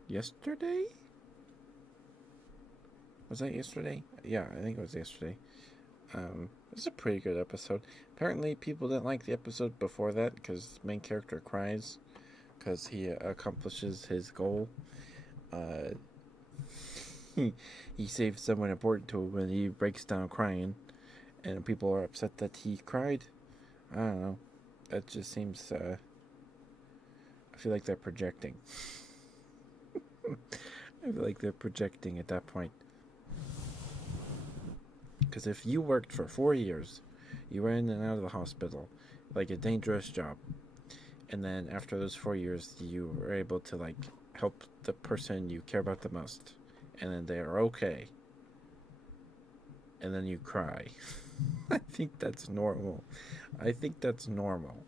Yesterday? Was that yesterday? Yeah, I think it was yesterday. It was a pretty good episode. Apparently, people didn't like the episode before that because the main character cries because he accomplishes his goal. Uh, he saves someone important to him and he breaks down crying, and people are upset that he cried. I don't know. That just seems. I feel like they're projecting. I feel like they're projecting at that point. Because if you worked for 4 years, you were in and out of the hospital, like a dangerous job, and then after those 4 years, you were able to like help the person you care about the most, and then they are okay, and then you cry. I think that's normal. I think that's normal.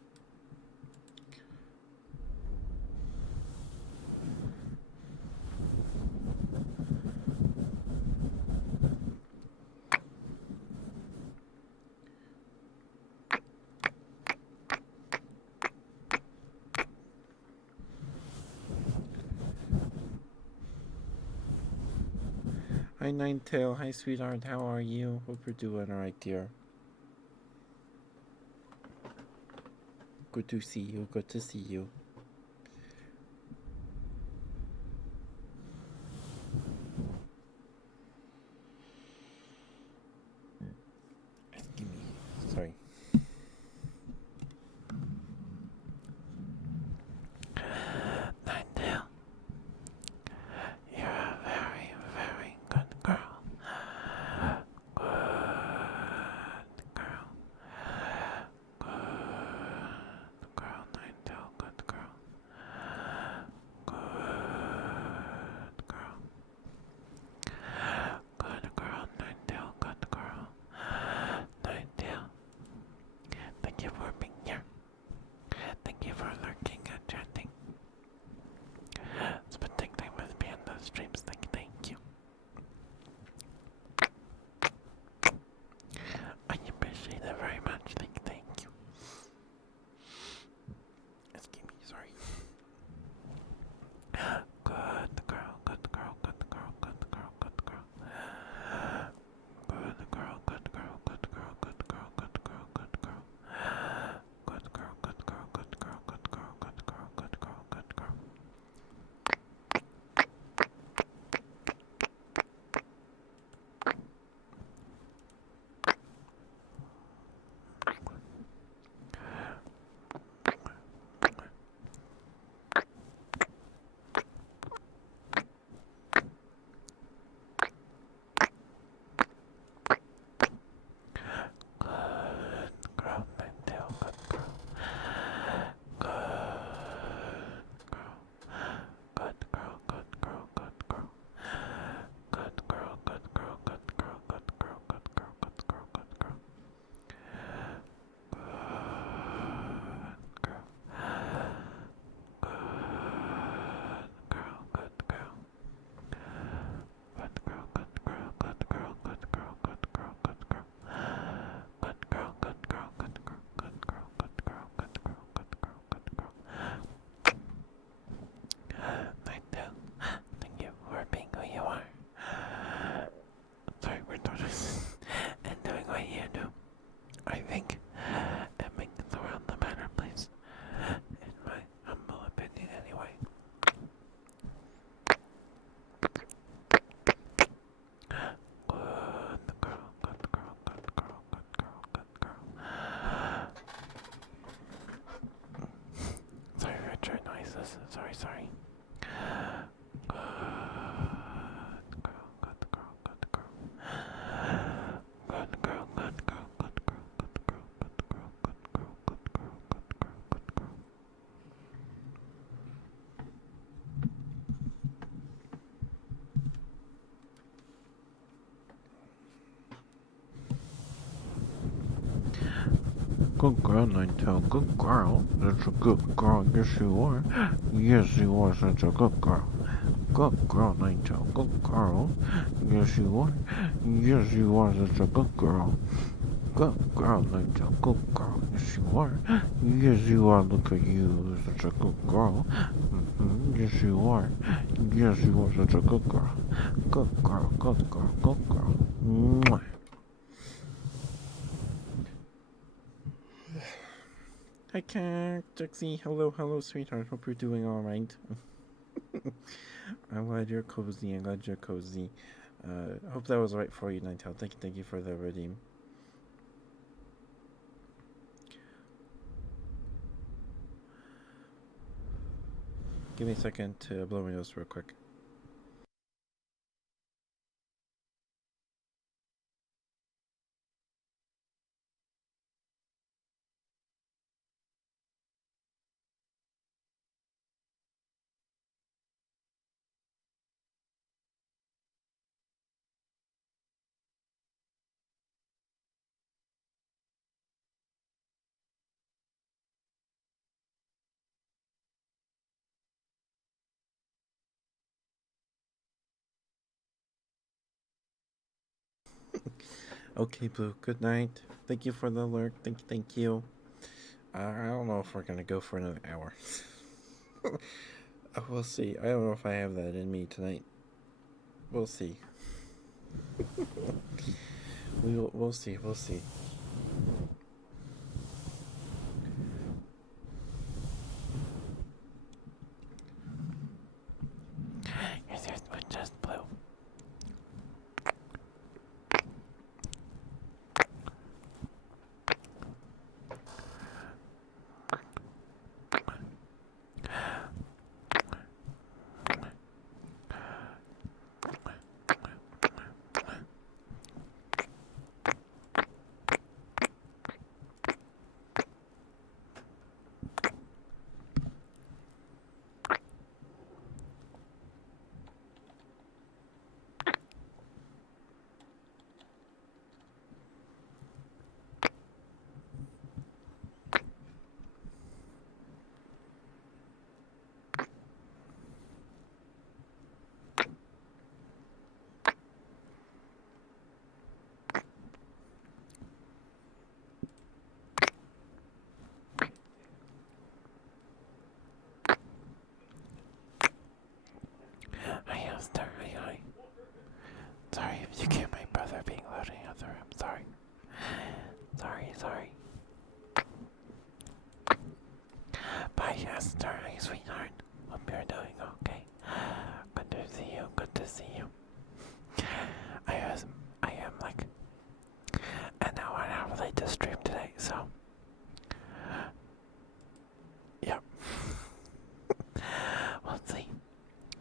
Hi, Ninetail. Hi, sweetheart. How are you? Hope you're doing alright, dear. Good to see you. Good to see you. Give me. Sorry. Ninetale, you're a very, very good girl. Good girl. Good girl, Ninetale, good girl. good girl, Nine-Tail. Good girl. That's a good girl. Yes, you are. Yes, you are such a good girl. Good girl, Nine-Tail. Good girl. Yes, you are. Yes, you are such a good girl. Good girl, Nine-Tail. Good girl. Yes, you are. Yes, you are. Look at you. Such a good girl. Yes, you are. Yes, you are such a good girl. Good girl, good girl, good girl. Mwah. Hi, Cat. Dixie. Hello, hello, sweetheart. Hope you're doing all right. I'm glad you're cozy. I'm glad you're cozy. Hope that was right for you, Ninetale. Thank you for the redeem. Give me a second to blow my nose real quick. Okay, Blue. Good night. Thank you for the alert. Thank you. I don't know if we're gonna go for another hour. We'll see. I don't know if I have that in me tonight. We'll see. We'll see. We'll see. Yes, yes, but just blue. Hi, Esther. Hi. Sorry if you get my brother being loud in the other room. Sorry. Sorry. Bye, Esther. Hi, sweetheart. Hope you're doing okay. Good to see you. Good to see you. I am like an hour and a half late to stream today, so yep. We'll see.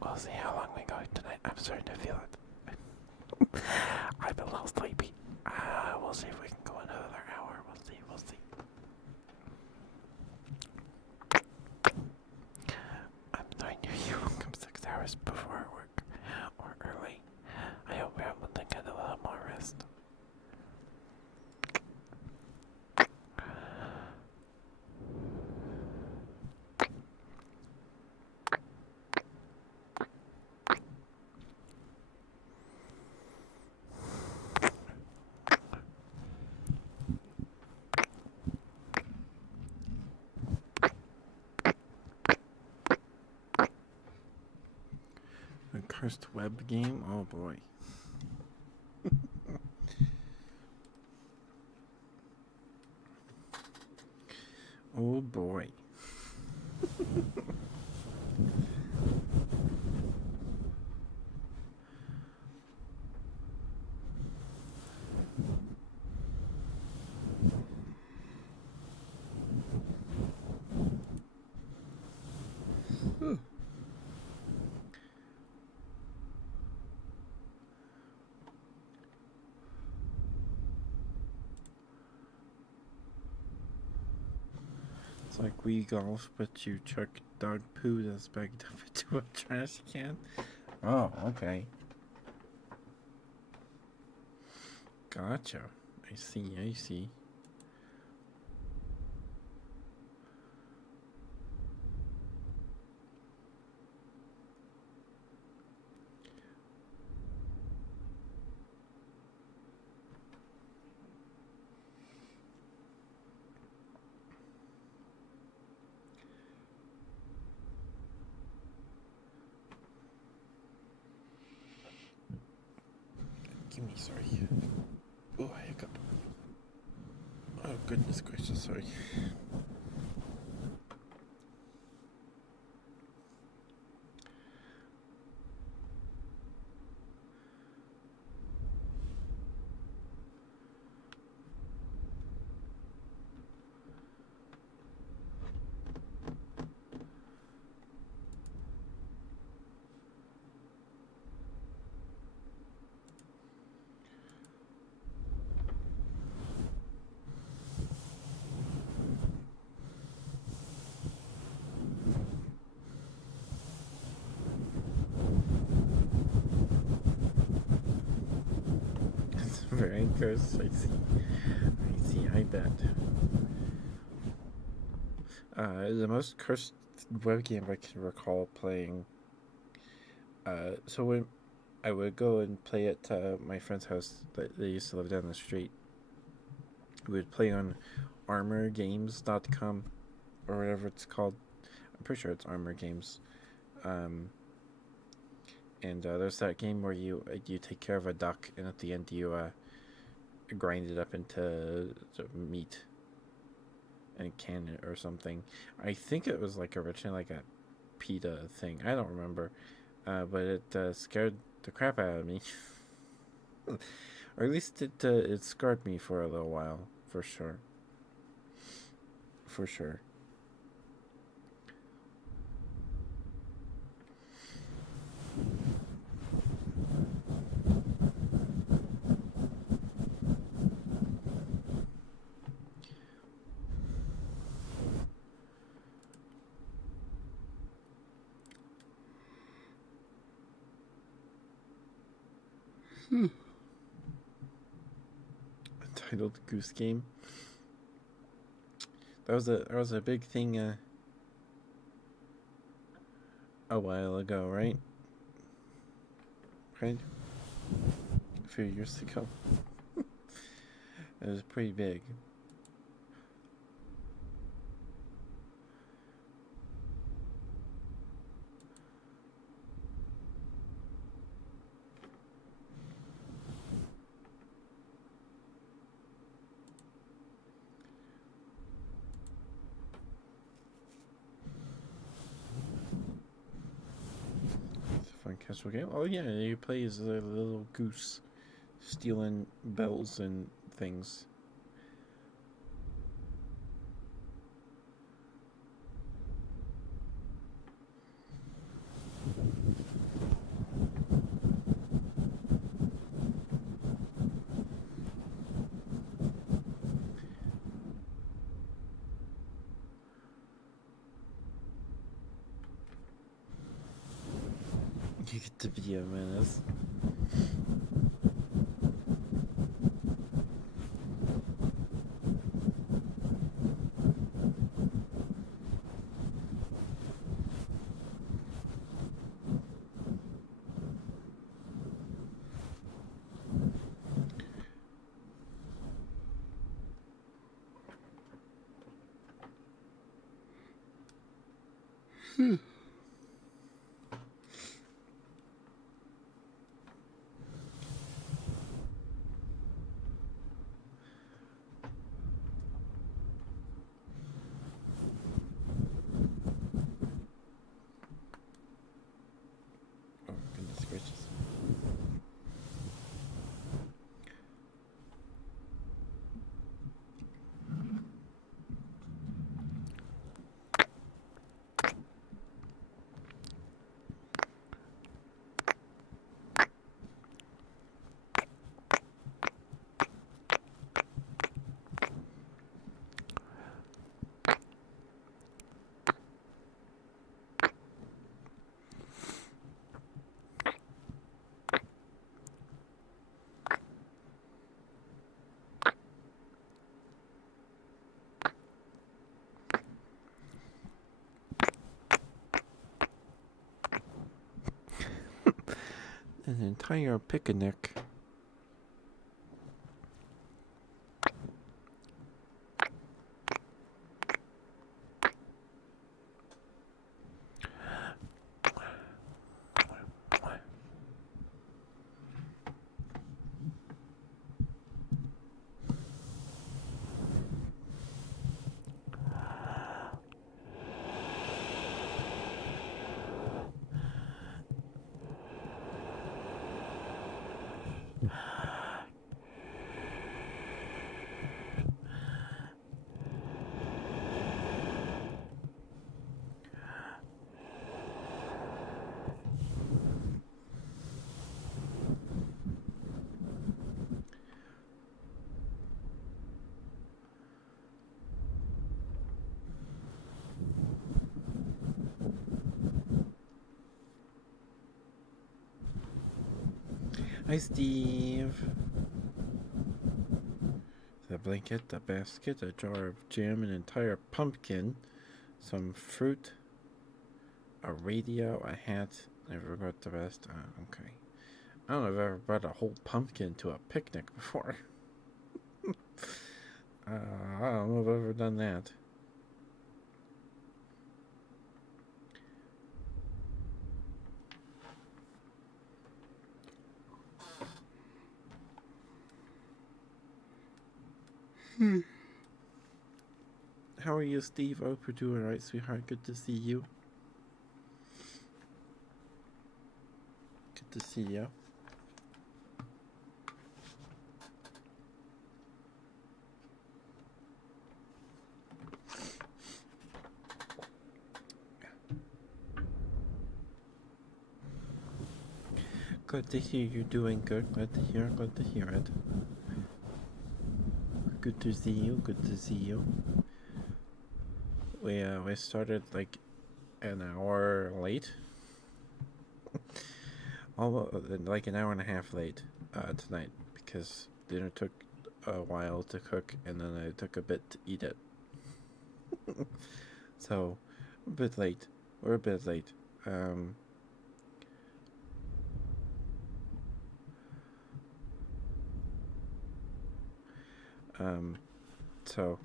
We'll see how long we go tonight. I'm starting to feel it. I'm a little sleepy. We'll see if we can go another hour. We'll see. I'm not new. You come 6 hours before work or early. I hope we're able to get a little more rest. A cursed web game? Oh boy. Oh boy. It's like Wii Golf, but you chuck dog poo that's bagged up into a trash can. Oh, okay. Gotcha. I see. me, sorry. Oh, I hiccup. Oh, goodness gracious, sorry. It's very gross, I see, I bet. The most cursed web game I can recall playing. So when I would go and play at my friend's house that they used to live down the street, we would play on armorgames.com or whatever it's called. I'm pretty sure it's Armor Games. And there's that game where you take care of a duck, and at the end you grind it up into meat and can it or something. I think it was like originally like a PETA thing. I don't remember, but it scared the crap out of me, or at least it scarred me for a little while, for sure. For sure. Entitled Goose Game. That was a big thing a while ago, right? Right? A few years ago. It was pretty big. It's a fun casual game. Oh yeah, you play as a little goose stealing bells and things. You get to be a menace. Oh, goodness gracious. An entire picnic. Hi, Steve. The blanket, the basket, a jar of jam, an entire pumpkin, some fruit, a radio, a hat. I forgot the rest. Okay. I don't know if I've ever brought a whole pumpkin to a picnic before. I don't know if I've ever done that. How are you, Steve? I hope you're doing alright, sweetheart. Good to see you. Good to see you. Glad to hear you're doing good. Glad to hear it. Good to see you. Good to see you. We started like an hour late. Almost like an hour and a half late tonight because dinner took a while to cook and then I took a bit to eat it. So, a bit late. We're a bit late. So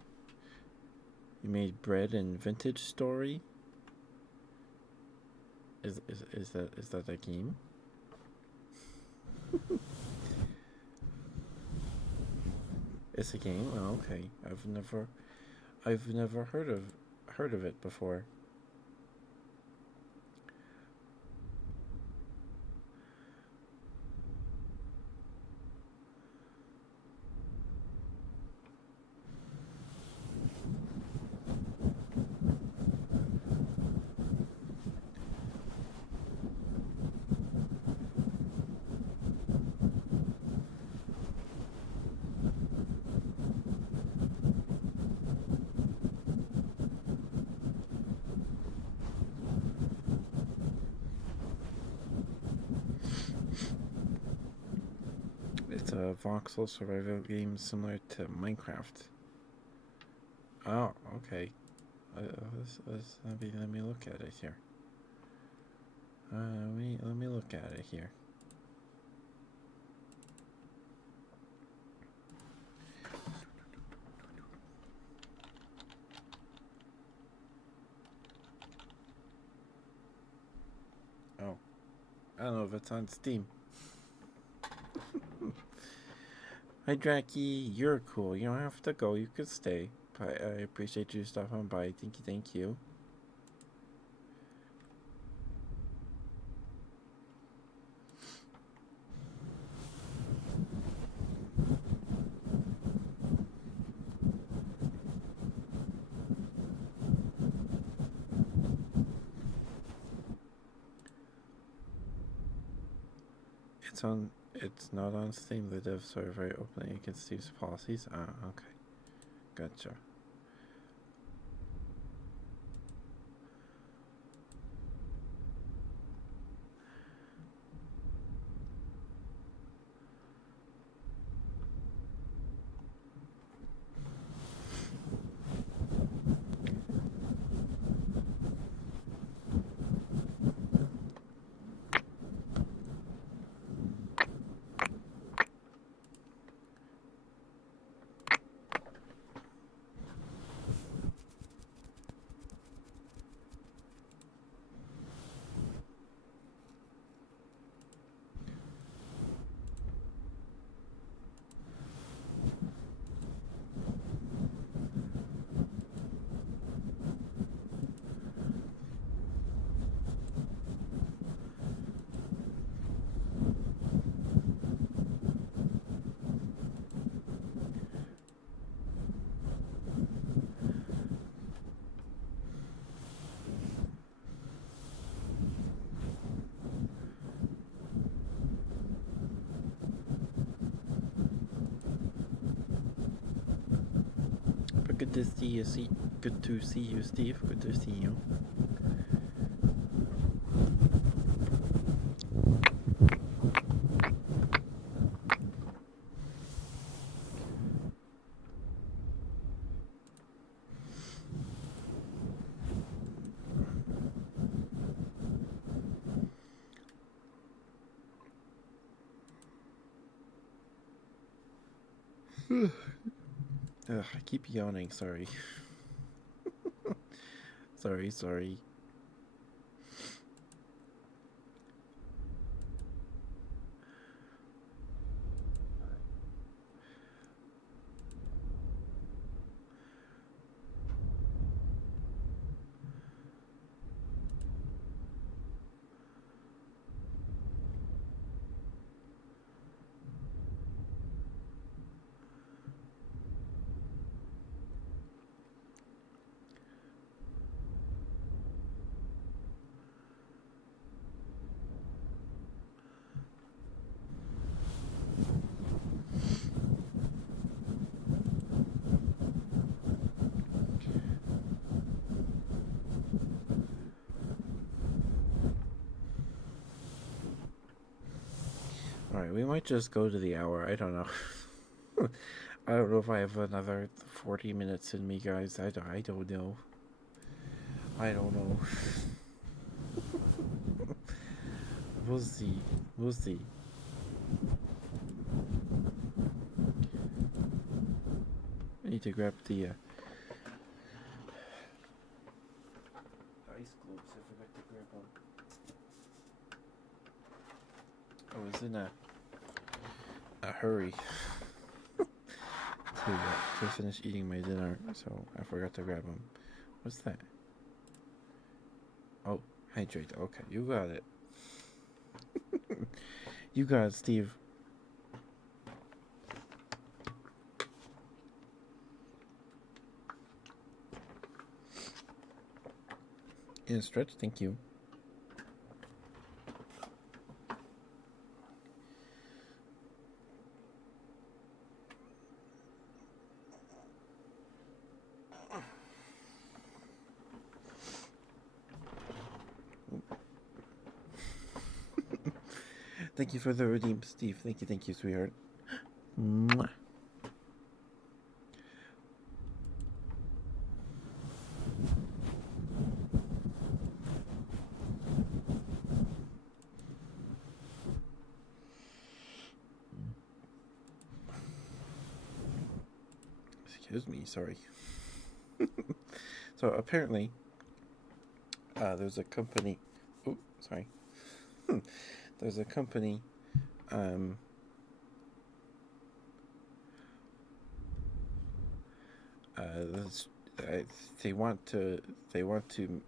you made bread in Vintage Story. Is that a game? It's a game. Oh, okay. I've never heard of it before. It's a voxel survival game similar to Minecraft. Oh, okay. Let me look at it here. Let me look at it here. Oh, I don't know if it's on Steam. Hi, Dracky. You're cool. You don't have to go. You could stay. I appreciate you stopping by. Thank you. It's not on Steam. The devs are very open against Steve's policies. Okay. Gotcha. to see you, see. Good to see you, Steve. Good to see you. Ugh, I keep yawning. Sorry. Sorry. Alright, we might just go to the hour. I don't know. I don't know if I have another 40 minutes in me, guys. I don't know. I don't know. We'll see. We'll see. I need to grab the ice globes. I forgot to grab them. I was in a hurry to finish eating my dinner, so I forgot to grab them. What's that? Oh, hydrate. Okay, you got it. You got it, Steve. And stretch, thank you. Thank you for the redeem, Steve. Thank you, sweetheart. Mwah. Excuse me, sorry. So apparently, there's a company. Oh, sorry. There's a company. They want to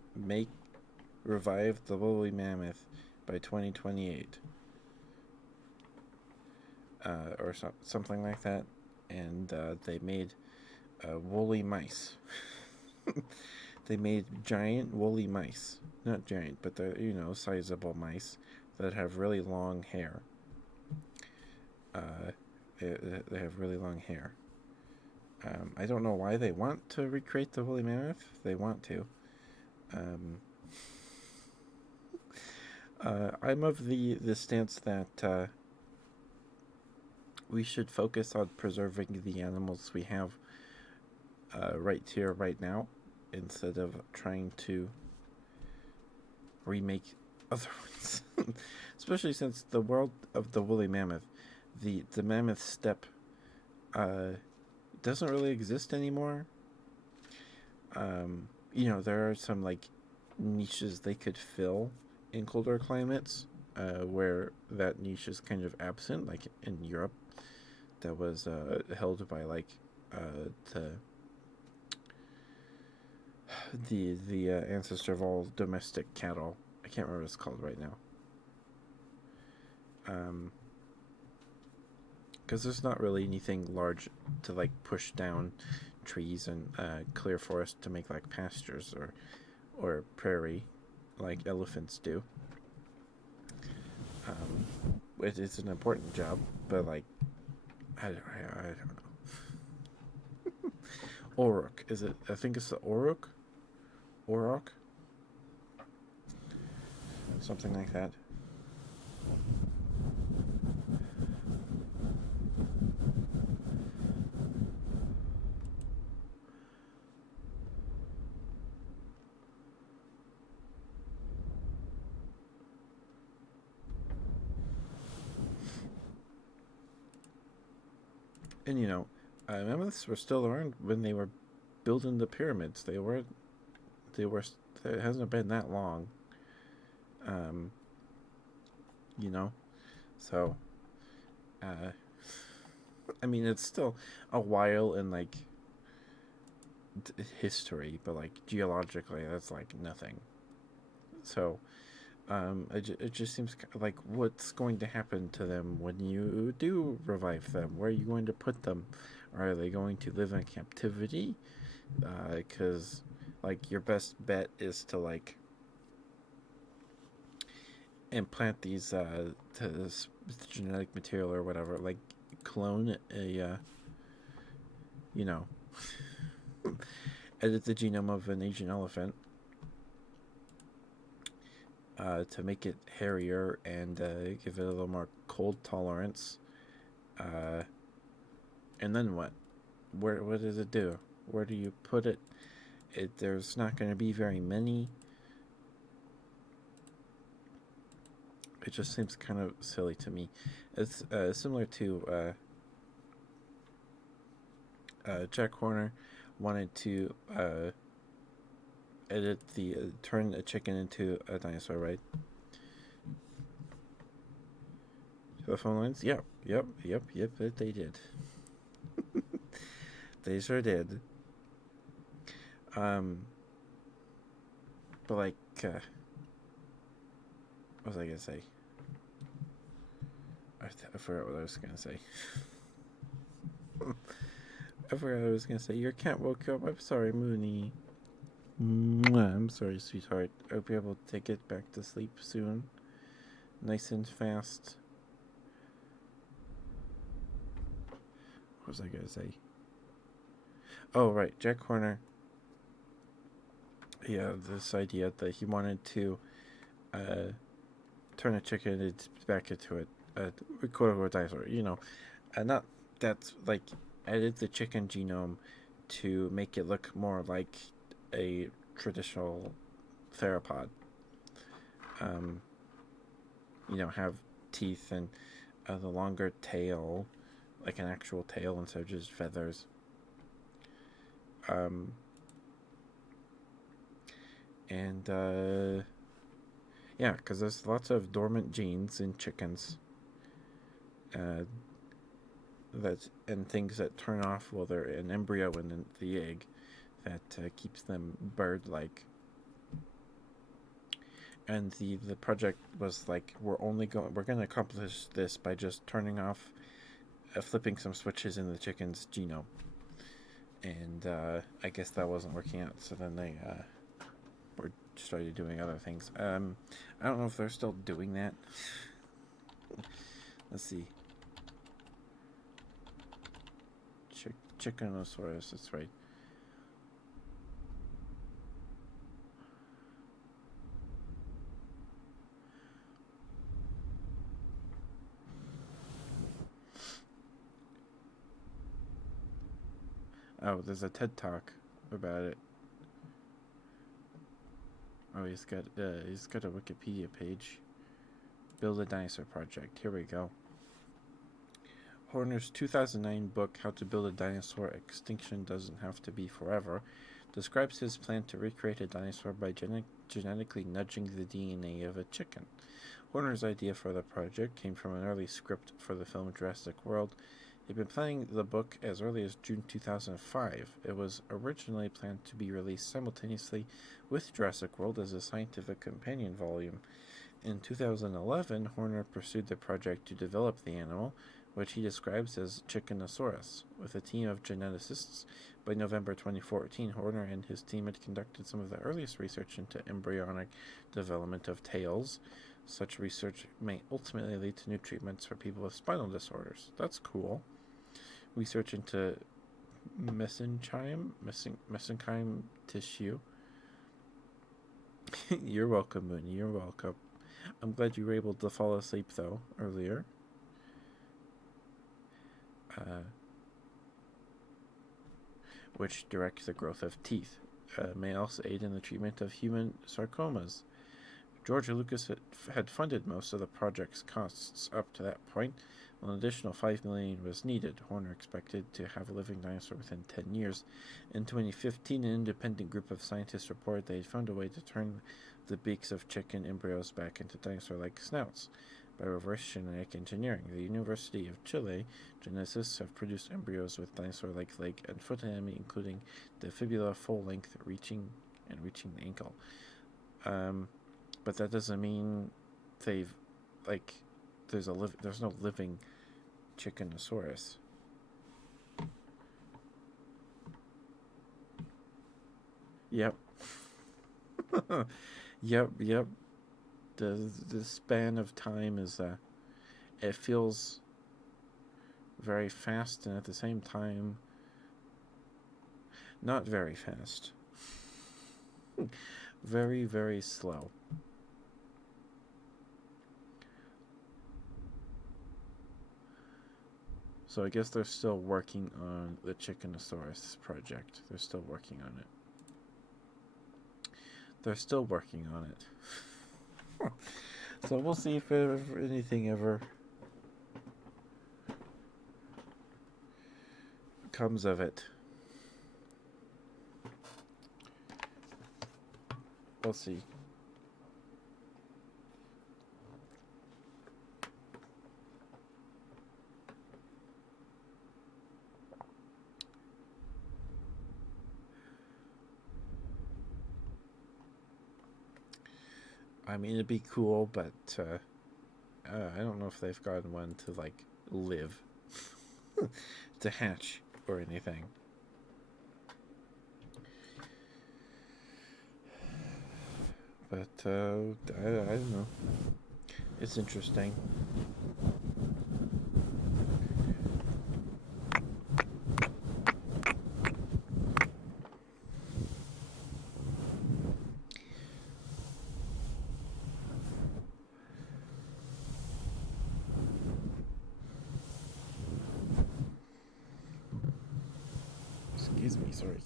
revive the woolly mammoth by 2028, or something like that, and they made woolly mice. They made giant woolly mice, not giant, but they're sizable mice that have really long hair. They have really long hair. I don't know why they want to recreate the woolly mammoth. They want to. I'm of the stance that we should focus on preserving the animals we have right here, right now, instead of trying to remake other ones. Especially since the world of the woolly mammoth, the mammoth steppe, doesn't really exist anymore. There are some niches they could fill in colder climates, where that niche is kind of absent, like in Europe, that was held by the ancestor of all domestic cattle. I can't remember what it's called right now. Because there's not really anything large to push down trees and clear forest to make pastures or prairie like elephants do. It's an important job, but I don't know. Auroch. Is it? I think it's the Auroch. Auroch. Something like that. And mammoths were still around when they were building the pyramids. They were. It hasn't been that long. Um, you know. So, uh, I mean, it's still a while in like history, but like geologically, that's like nothing. So, it just seems like what's going to happen to them when you do revive them? Where are you going to put them? Are they going to live in captivity? Because like your best bet is to like implant these to this genetic material or whatever, like clone a you know edit the genome of an Asian elephant to make it hairier and give it a little more cold tolerance. Uh, and then what? What does it do? Where do you put it? There's not going to be very many. It just seems kind of silly to me. It's similar to Jack Horner wanted to edit turn a chicken into a dinosaur, right? Telephone lines? Yep. They did. They sure did. But like, what was I gonna say? I forgot what I was gonna say. I forgot what I was gonna say. Your cat woke up. I'm sorry, Mooney. I'm sorry, sweetheart. I hope you're able to get back to sleep soon. Nice and fast. What was I gonna say? Oh, right. Jack Horner. Yeah, this idea that he wanted to turn a chicken back into a quote unquote dinosaur. And not that's like edit the chicken genome to make it look more like a traditional theropod. Have teeth and the longer tail, like an actual tail instead of just feathers. And yeah, because there's lots of dormant genes in chickens. And things that turn off while they're an embryo in the egg that keeps them bird-like. And the project was like, we're going to accomplish this by just turning off, flipping some switches in the chicken's genome. And I guess that wasn't working out, so then they started doing other things. I don't know if they're still doing that. Let's see. Chickenosaurus, that's right. Oh, there's a TED Talk about it. Oh, he's got a Wikipedia page. Build a Dinosaur Project. Here we go. Horner's 2009 book, How to Build a Dinosaur Extinction Doesn't Have to Be Forever, describes his plan to recreate a dinosaur by genetically nudging the DNA of a chicken. Horner's idea for the project came from an early script for the film Jurassic World. He'd been planning the book as early as June 2005. It was originally planned to be released simultaneously with Jurassic World as a scientific companion volume. In 2011, Horner pursued the project to develop the animal, which he describes as Chickenosaurus, with a team of geneticists. By November 2014, Horner and his team had conducted some of the earliest research into embryonic development of tails. Such research may ultimately lead to new treatments for people with spinal disorders. That's cool. Research into mesenchyme tissue. You're welcome, Moon. You're welcome. I'm glad you were able to fall asleep though earlier. Which directs the growth of teeth. May also aid in the treatment of human sarcomas. George Lucas had funded most of the project's costs up to that point. An additional $5 million was needed. Horner expected to have a living dinosaur within 10 years. In 2015, an independent group of scientists reported they had found a way to turn the beaks of chicken embryos back into dinosaur-like snouts. By reverse genetic engineering, the University of Chile geneticists have produced embryos with dinosaur-like leg and foot anatomy, including the fibula full length, reaching the ankle. But that doesn't mean they've there's no living Chickenosaurus. Yep. Yep. The span of time is it feels very fast, and at the same time not very fast. Very, very slow. So I guess they're still working on the Chickenosaurus project. They're still working on it. So we'll see if anything ever comes of it. We'll see. I mean, it'd be cool, but I don't know if they've gotten one to live, to hatch or anything. But I don't know. It's interesting. Excuse me, sorry.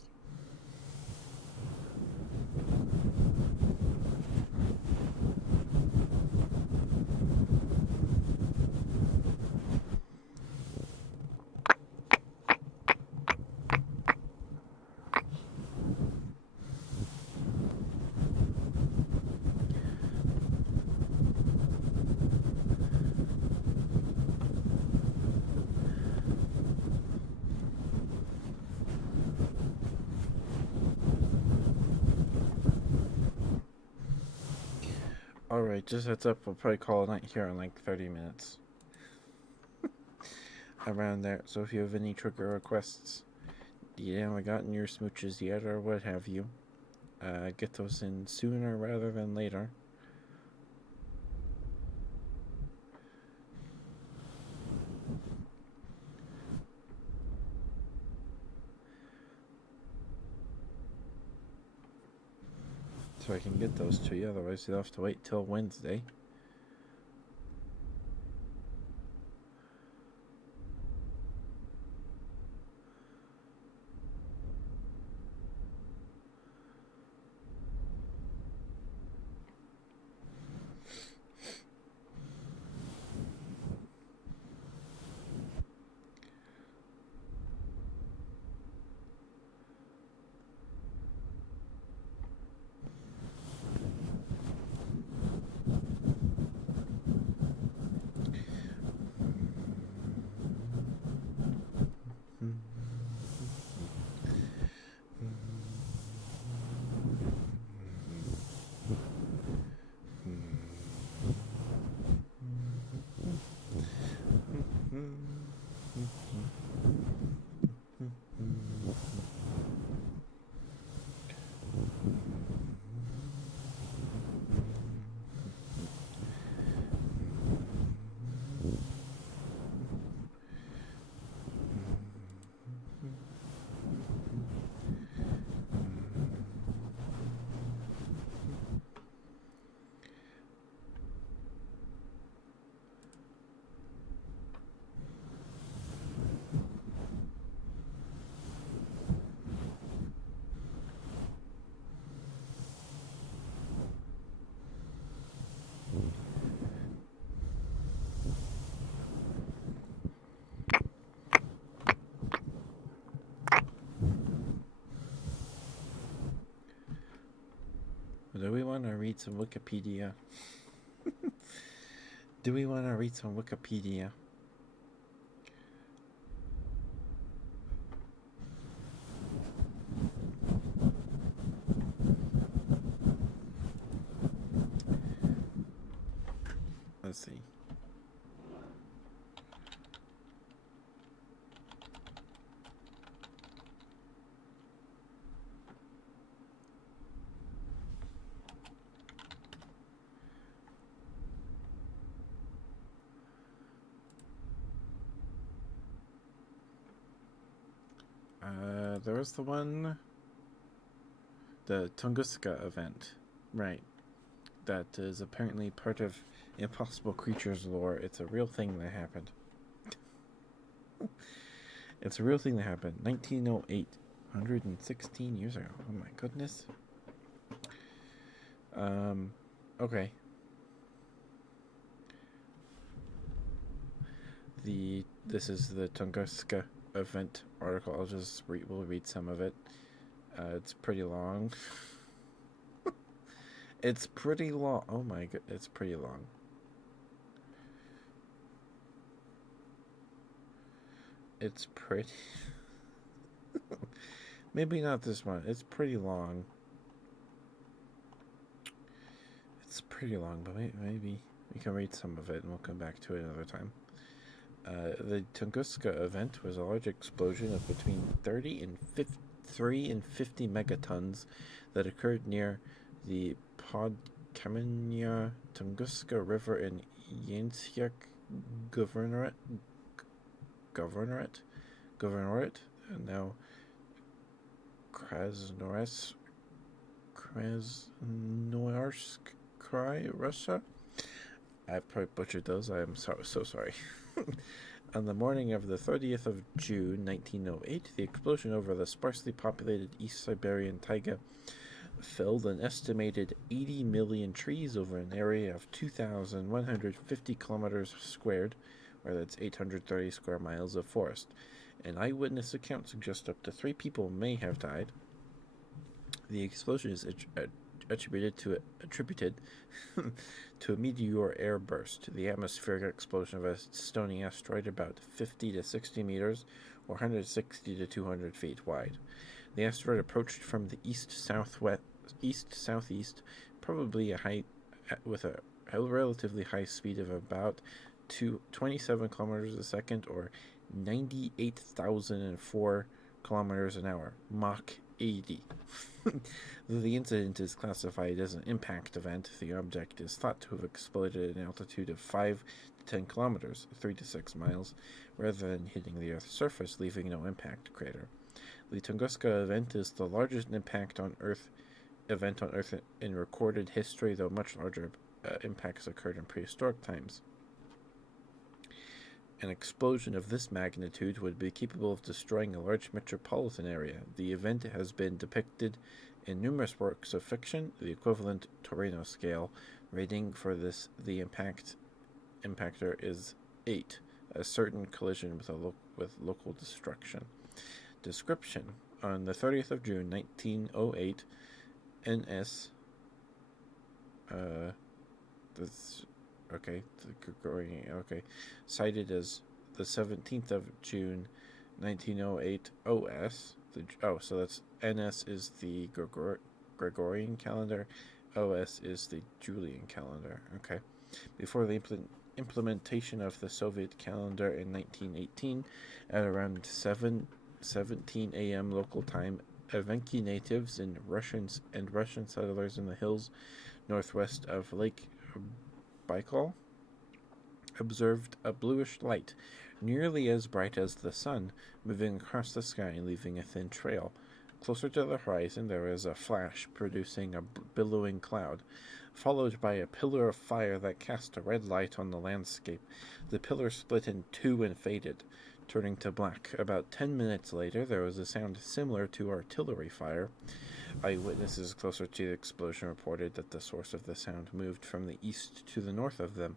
Alright, just heads up, we'll probably call a night here in 30 minutes. Around there. So if you have any trigger requests, you haven't gotten your smooches yet or what have you, get those in sooner rather than later. So I can get those to you, otherwise you'll have to wait till Wednesday. read some Wikipedia? Do we want to read some Wikipedia? Let's see. There was the Tunguska event, right? That is apparently part of Impossible Creatures lore. It's a real thing that happened. It's a real thing that happened. 1908, 116 years ago. Oh my goodness. Okay. This is the Tunguska event article. We'll read some of it. It's pretty long. It's pretty long. Oh my god, it's pretty long. It's pretty. Maybe not this one. It's pretty long. It's pretty long, but maybe we can read some of it and we'll come back to it another time. The Tunguska event was a large explosion of between 3 and 50 megatons that occurred near the Podkamenia Tunguska River in Yansiak Governorate, and now Krasnoyarsk Krai, Russia. I probably butchered those. I am so sorry. On the morning of the 30th of June, 1908, the explosion over the sparsely populated East Siberian taiga felled an estimated 80 million trees over an area of 2,150 kilometers squared, or that's 830 square miles of forest. An eyewitness account suggests up to 3 people may have died. The explosion is attributed to a meteor airburst, the atmospheric explosion of a stony asteroid about 50 to 60 meters, or 160 to 200 feet wide. The asteroid approached from the east-southeast, probably with a relatively high speed of about 27 kilometers a second, or 98,004 kilometers an hour, Mach 80. Though the incident is classified as an impact event, the object is thought to have exploded at an altitude of 5 to 10 kilometers, 3 to 6 miles, rather than hitting the Earth's surface, leaving no impact crater. The Tunguska event is the largest event on Earth in recorded history, though much larger impacts occurred in prehistoric times. An explosion of this magnitude would be capable of destroying a large metropolitan area. The event has been depicted in numerous works of fiction. The equivalent Torino scale rating for the impactor is 8, a certain collision with local destruction. Description: on the 30th of June, 1908, NS cited as the 17th of June, 1908 OS. So that's NS is the Gregorian calendar, OS is the Julian calendar. Okay. Before the implementation of the Soviet calendar in 1918, at around 7:17 a.m. local time, Evenki natives and Russian settlers in the hills northwest of Lake Baikal observed a bluish light, nearly as bright as the sun, moving across the sky and leaving a thin trail. Closer to the horizon, there was a flash, producing a billowing cloud, followed by a pillar of fire that cast a red light on the landscape. The pillar split in two and faded, turning to black. About 10 minutes later, there was a sound similar to artillery fire. Eyewitnesses closer to the explosion reported that the source of the sound moved from the east to the north of them.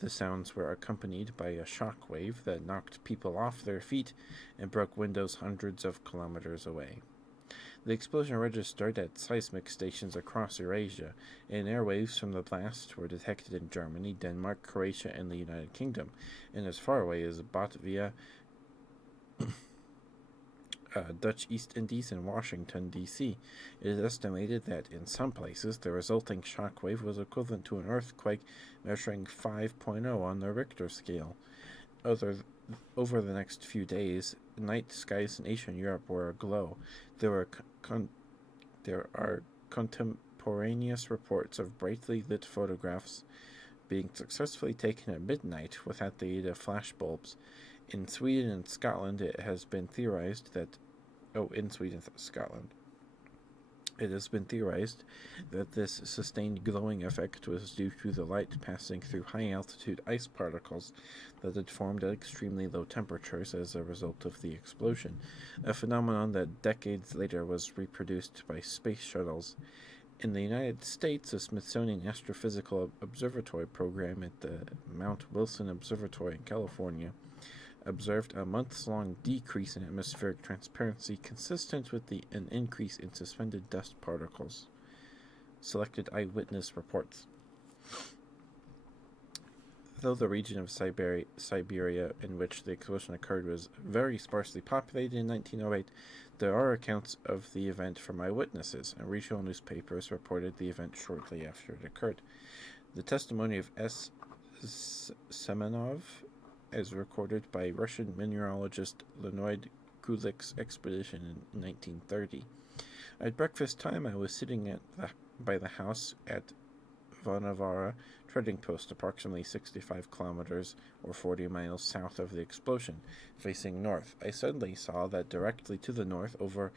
The sounds were accompanied by a shock wave that knocked people off their feet and broke windows hundreds of kilometers away. The explosion registered at seismic stations across Eurasia, and airwaves from the blast were detected in Germany, Denmark, Croatia, and the United Kingdom, and as far away as Latvia, Dutch East Indies, and Washington, D.C. It is estimated that in some places the resulting shockwave was equivalent to an earthquake measuring 5.0 on the Richter scale. Over the next few days, night skies in Asia and Europe were aglow. There are contemporaneous reports of brightly lit photographs being successfully taken at midnight without the aid of flashbulbs. In Sweden and Scotland, it has been theorized that this sustained glowing effect was due to the light passing through high-altitude ice particles that had formed at extremely low temperatures as a result of the explosion, a phenomenon that decades later was reproduced by space shuttles. In the United States, the Smithsonian Astrophysical Observatory program at the Mount Wilson Observatory in California observed a months-long decrease in atmospheric transparency consistent with an increase in suspended dust particles. Selected eyewitness reports. Though the region of Siberia in which the explosion occurred was very sparsely populated in 1908, there are accounts of the event from eyewitnesses, and regional newspapers reported the event shortly after it occurred. The testimony of S. Semenov, as recorded by Russian mineralogist Leonid Kulik's expedition in 1930. At breakfast time, I was sitting by the house at Vonavara trading post, approximately 65 kilometers or 40 miles south of the explosion, facing north. I suddenly saw that directly to the north, over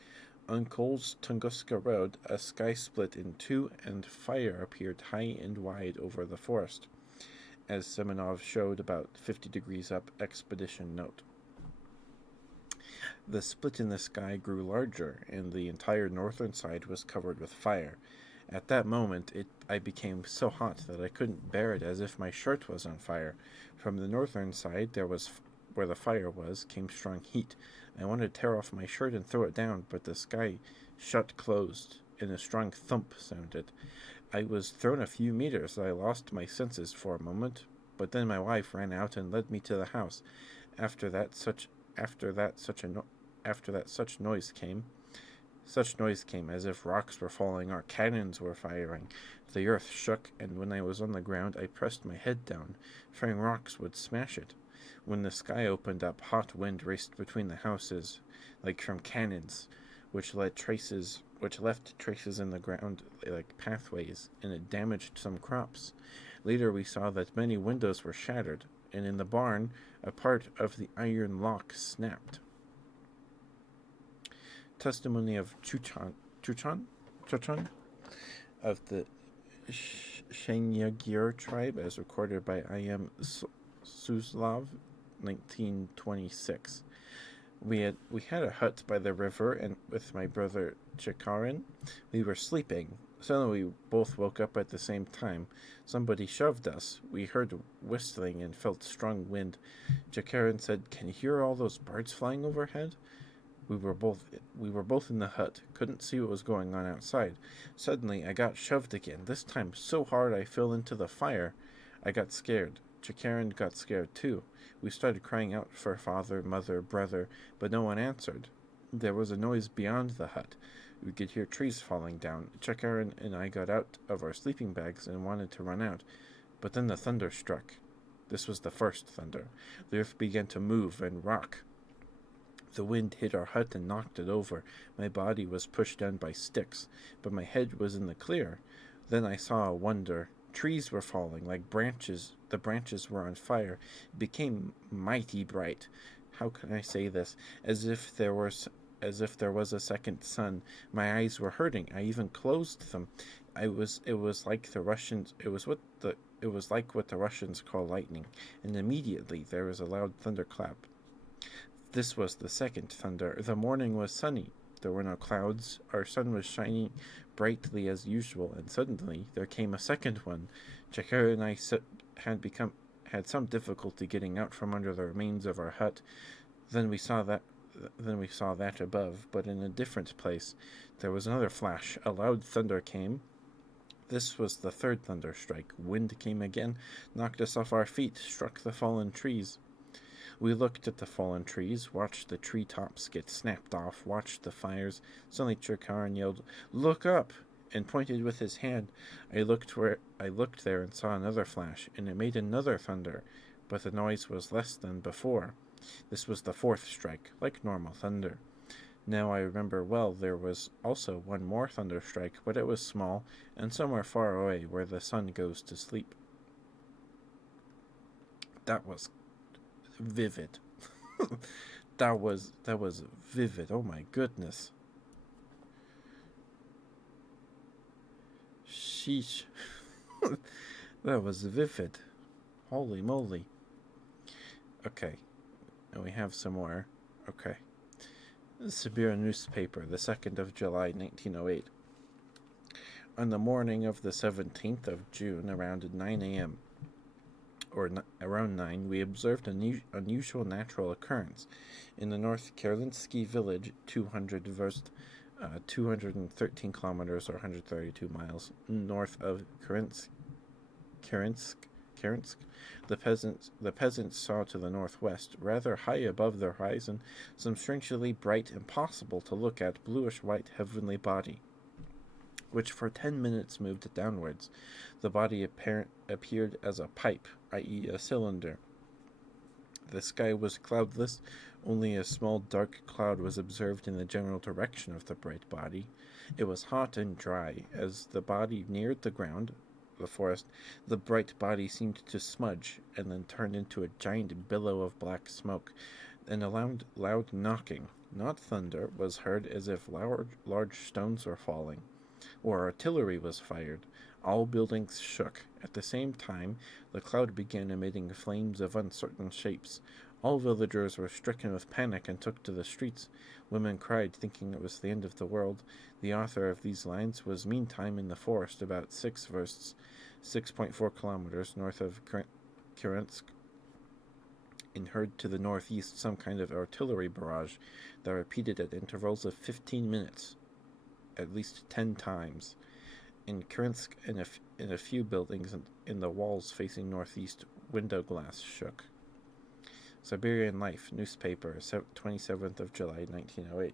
Uncle's Tunguska Road, a sky split in two, and fire appeared high and wide over the forest, as Semenov showed about 50 degrees up. Expedition note. The split in the sky grew larger, and the entire northern side was covered with fire. At that moment, I became so hot that I couldn't bear it, as if my shirt was on fire. From the northern side, where the fire was, came strong heat. I wanted to tear off my shirt and throw it down, but the sky shut closed, and a strong thump sounded. I was thrown a few meters. I lost my senses for a moment, but then my wife ran out and led me to the house. After that, such noise came. Such noise came, as if rocks were falling or cannons were firing. The earth shook, and when I was on the ground, I pressed my head down, fearing rocks would smash it. When the sky opened up, hot wind raced between the houses, like from cannons, which left traces in the ground like pathways, and it damaged some crops. Later we saw that many windows were shattered, and in the barn, a part of the iron lock snapped. Testimony of Chuchan of the Shenyagir tribe, as recorded by I.M. Suslov, 1926. We had a hut by the river, and with my brother Chikarin, we were sleeping. Suddenly we both woke up at the same time. Somebody shoved us. We heard whistling and felt strong wind. Chikarin said, "Can you hear all those birds flying overhead?" We were both in the hut, couldn't see what was going on outside. Suddenly I got shoved again, this time so hard I fell into the fire. I got scared. Chikarin got scared too. We started crying out for father, mother, brother, but no one answered. There was a noise beyond the hut. We could hear trees falling down. Chikarin and I got out of our sleeping bags and wanted to run out, but then the thunder struck. This was the first thunder. The earth began to move and rock. The wind hit our hut and knocked it over. My body was pushed down by sticks, but my head was in the clear. Then I saw a wonder. Trees were falling like branches. The branches were on fire. It became mighty bright. How can I say this? As if there was a second sun. My eyes were hurting. I even closed them. It was like what the Russians call lightning. And immediately there was a loud thunderclap. This was the second thunder. The morning was sunny. There were no clouds. Our sun was shining brightly as usual, and suddenly there came a second one. Chakara and I had some difficulty getting out from under the remains of our hut. Then we saw that Then we saw that above, but in a different place. There was another flash. A loud thunder came. This was the third thunder strike. Wind came again, knocked us off our feet, struck the fallen trees. We looked at the fallen trees, watched the tree tops get snapped off, watched the fires. Suddenly Chirkaran yelled, "Look up!" and pointed with his hand. I looked there and saw another flash, and it made another thunder, but the noise was less than before. This was the fourth strike, like normal thunder. Now I remember well there was also one more thunder strike, but it was small and somewhere far away where the sun goes to sleep. That was vivid. that was vivid. Oh my goodness. Sheesh. That was vivid. Holy moly. Okay. And we have some more. Okay. The Siberian newspaper, the 2nd of July, 1908. On the morning of the 17th of June, around 9 a.m., around 9, we observed an unusual natural occurrence in the North Kerlinsky village, 200 verst, 213 kilometers or 132 miles north of Kerinsk. The peasants saw to the northwest, rather high above the horizon, some strangely bright, impossible to look at, bluish-white heavenly body, which for 10 minutes moved downwards. The body appeared as a pipe, i.e. a cylinder. The sky was cloudless. Only a small dark cloud was observed in the general direction of the bright body. It was hot and dry. As the body neared the ground, the forest, the bright body seemed to smudge, and then turned into a giant billow of black smoke. And a loud knocking, not thunder, was heard, as if large stones were falling, or artillery was fired. All buildings shook. At the same time, the cloud began emitting flames of uncertain shapes. All villagers were stricken with panic and took to the streets. Women cried, thinking it was the end of the world. The author of these lines was meantime in the forest, about 6 versts, 6.4 kilometers north of Kerinsk, and heard to the northeast some kind of artillery barrage that repeated at intervals of 15 minutes, at least 10 times. In Kerinsk, in a few buildings in the walls facing northeast, window glass shook. Siberian Life, newspaper, 27th of July, 1908.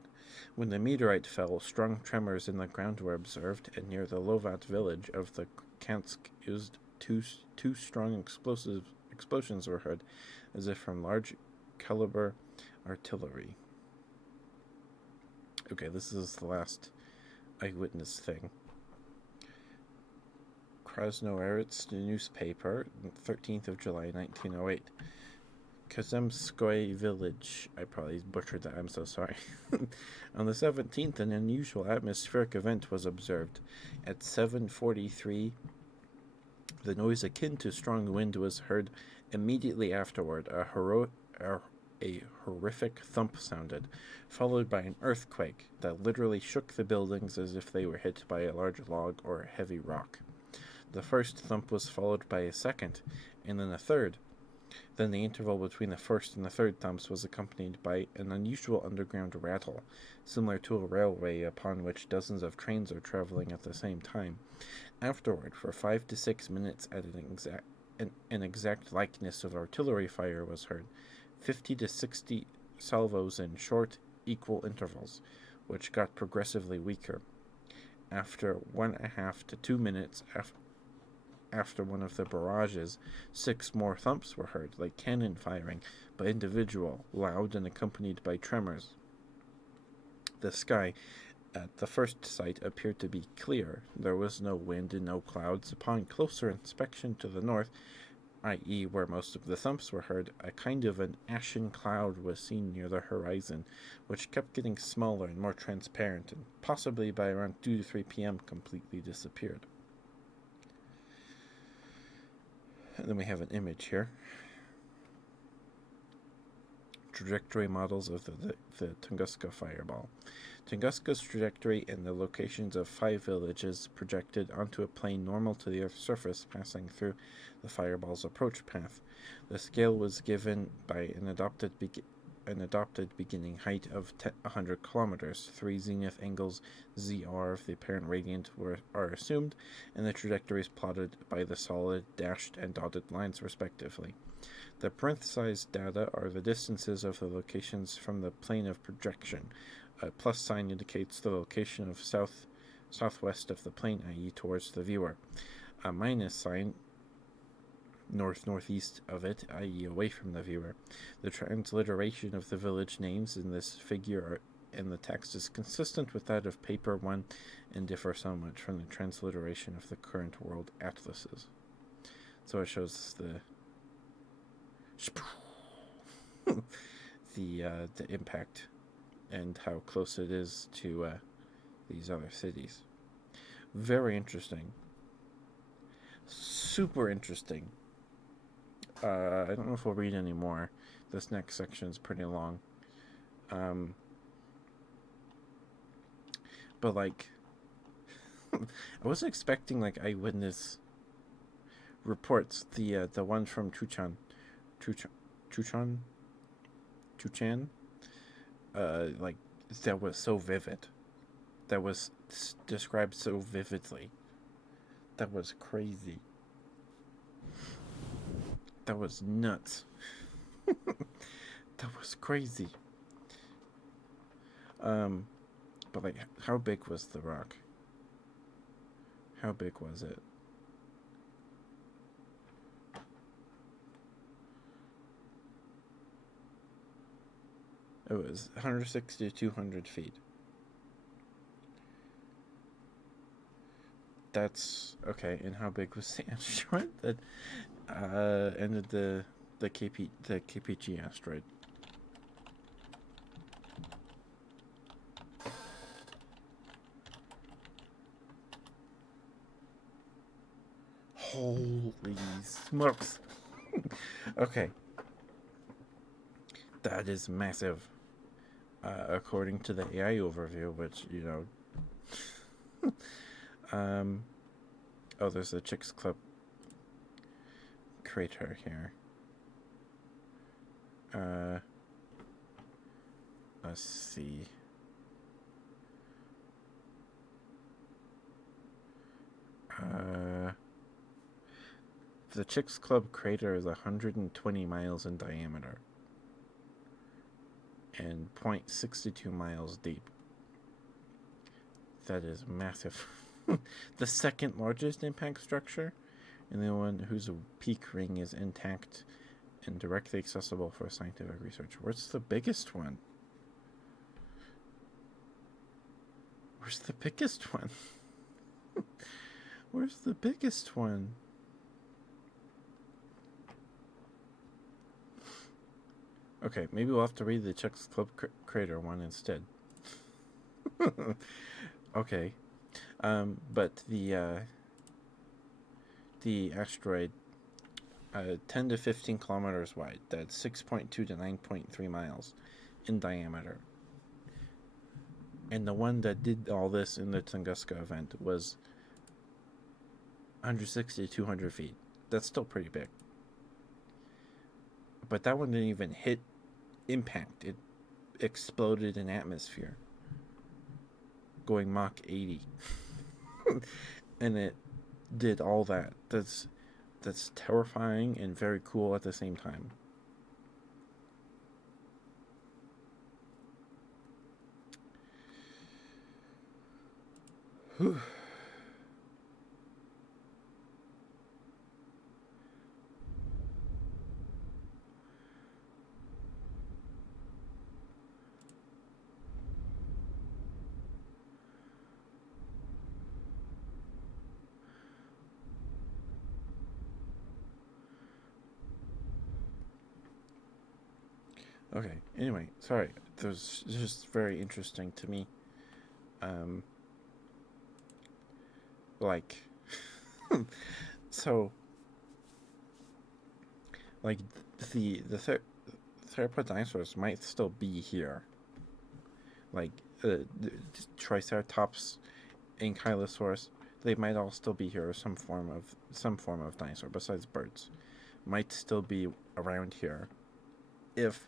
When the meteorite fell, strong tremors in the ground were observed, and near the Lovat village of the Kansk used two strong explosions were heard, as if from large caliber artillery. Okay, this is the last eyewitness thing. Krasnoyarsk newspaper, 13th of July, 1908. Kazemskoye village. I probably butchered that, I'm so sorry. On the 17th, an unusual atmospheric event was observed. At 7:43, the noise akin to strong wind was heard. Immediately afterward, a horrific thump sounded, followed by an earthquake that literally shook the buildings as if they were hit by a large log or a heavy rock. The first thump was followed by a second, and then a third. Then the interval between the first and the third thumps was accompanied by an unusual underground rattle, similar to a railway upon which dozens of trains are traveling at the same time. Afterward, for 5 to 6 minutes, at an exact likeness of artillery fire was heard, 50 to 60 salvos in short, equal intervals, which got progressively weaker. After 1.5 to 2 minutes after one of the barrages, 6 more thumps were heard, like cannon firing, but individual, loud, and accompanied by tremors. The sky at the first sight appeared to be clear. There was no wind and no clouds. Upon closer inspection to the north, i.e. where most of the thumps were heard, a kind of an ashen cloud was seen near the horizon, which kept getting smaller and more transparent, and possibly by around 2 to 3 p.m. completely disappeared. And then we have an image here. Trajectory models of the Tunguska fireball. Tunguska's trajectory and the locations of 5 villages projected onto a plane normal to the Earth's surface passing through the fireball's approach path. The scale was given by an an adopted beginning height of 100 kilometers. 3 zenith angles ZR of the apparent radiant are assumed, and the trajectories plotted by the solid, dashed, and dotted lines respectively. The parenthesized data are the distances of the locations from the plane of projection. A plus sign indicates the location of southwest of the plane, i.e. towards the viewer. A minus sign northeast of it, i.e. away from the viewer. The transliteration of the village names in this figure in the text is consistent with that of paper 1 and differ somewhat from the transliteration of the current world atlases. So it shows the impact and how close it is to these other cities. Very interesting. Super interesting. I don't know if we'll read any more. This next section is pretty long. But like, I wasn't expecting like eyewitness reports. The one from Chuchan, like that was so vivid. That was described so vividly. That was crazy. That was nuts. That was crazy. But like, how big was the rock? How big was it? It was 160 to 200 feet. That's okay. And how big was the asteroid that ended the KPG asteroid? Holy smokes! Okay, that is massive. According to the AI overview, which oh, there's a Chicks Club crater here. Let's see. The Chicks Club crater is 120 miles in diameter and 0.62 miles deep. That is massive. The second largest impact structure, and the one whose peak ring is intact and directly accessible for scientific research. Where's the biggest one? Where's the biggest one? Where's the biggest one? Okay, maybe we'll have to read the Chicks Club crater one instead. Okay, but the asteroid, 10 to 15 kilometers wide. That's 6.2 to 9.3 miles in diameter. And the one that did all this in the Tunguska event was 160 to 200 feet. That's still pretty big. But that one didn't even hit impact. It exploded in atmosphere, going Mach 80. And it did all that. That's terrifying and very cool at the same time. Whew. Okay, anyway, sorry. It was just very interesting to me. Like, so, like, the theropod dinosaurs might still be here. Like, the Triceratops, Ankylosaurus, they might all still be here, or some form of dinosaur besides birds might still be around here if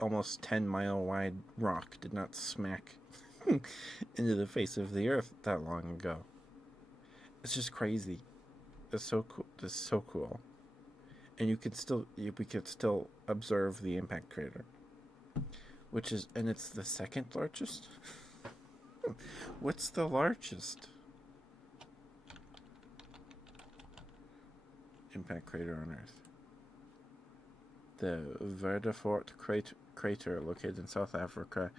almost 10-mile wide rock did not smack into the face of the Earth that long ago. It's just crazy. It's so cool. It's so cool. And we could still observe the impact crater, and it's the second largest. What's the largest impact crater on Earth? The Verdefort crater, located in South Africa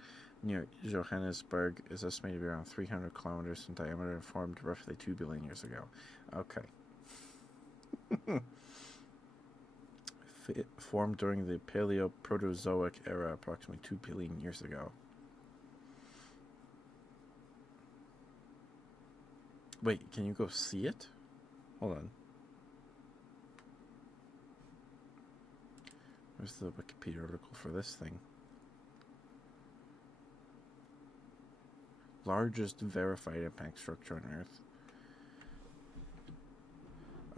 near Johannesburg, is estimated to be around 300 kilometers in diameter and formed roughly 2 billion years ago. Okay. It formed during the Paleoproterozoic era, approximately 2 billion years ago. Wait, can you go see it? Hold on. Where's the Wikipedia article for this thing? Largest verified impact structure on Earth.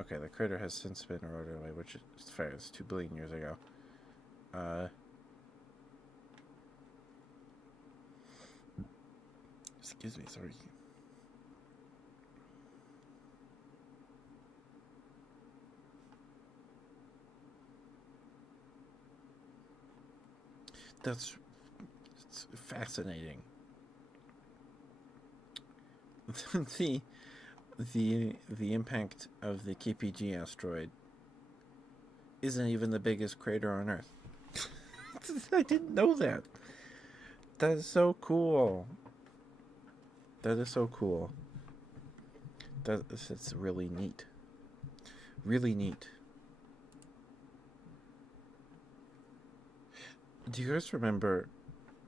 Okay, the crater has since been eroded away, which is fair. It's 2 billion years ago. Excuse me, sorry. It's fascinating. the impact of the KPG asteroid isn't even the biggest crater on Earth. I didn't know that. That is so cool. It's really neat. Really neat. Do you guys remember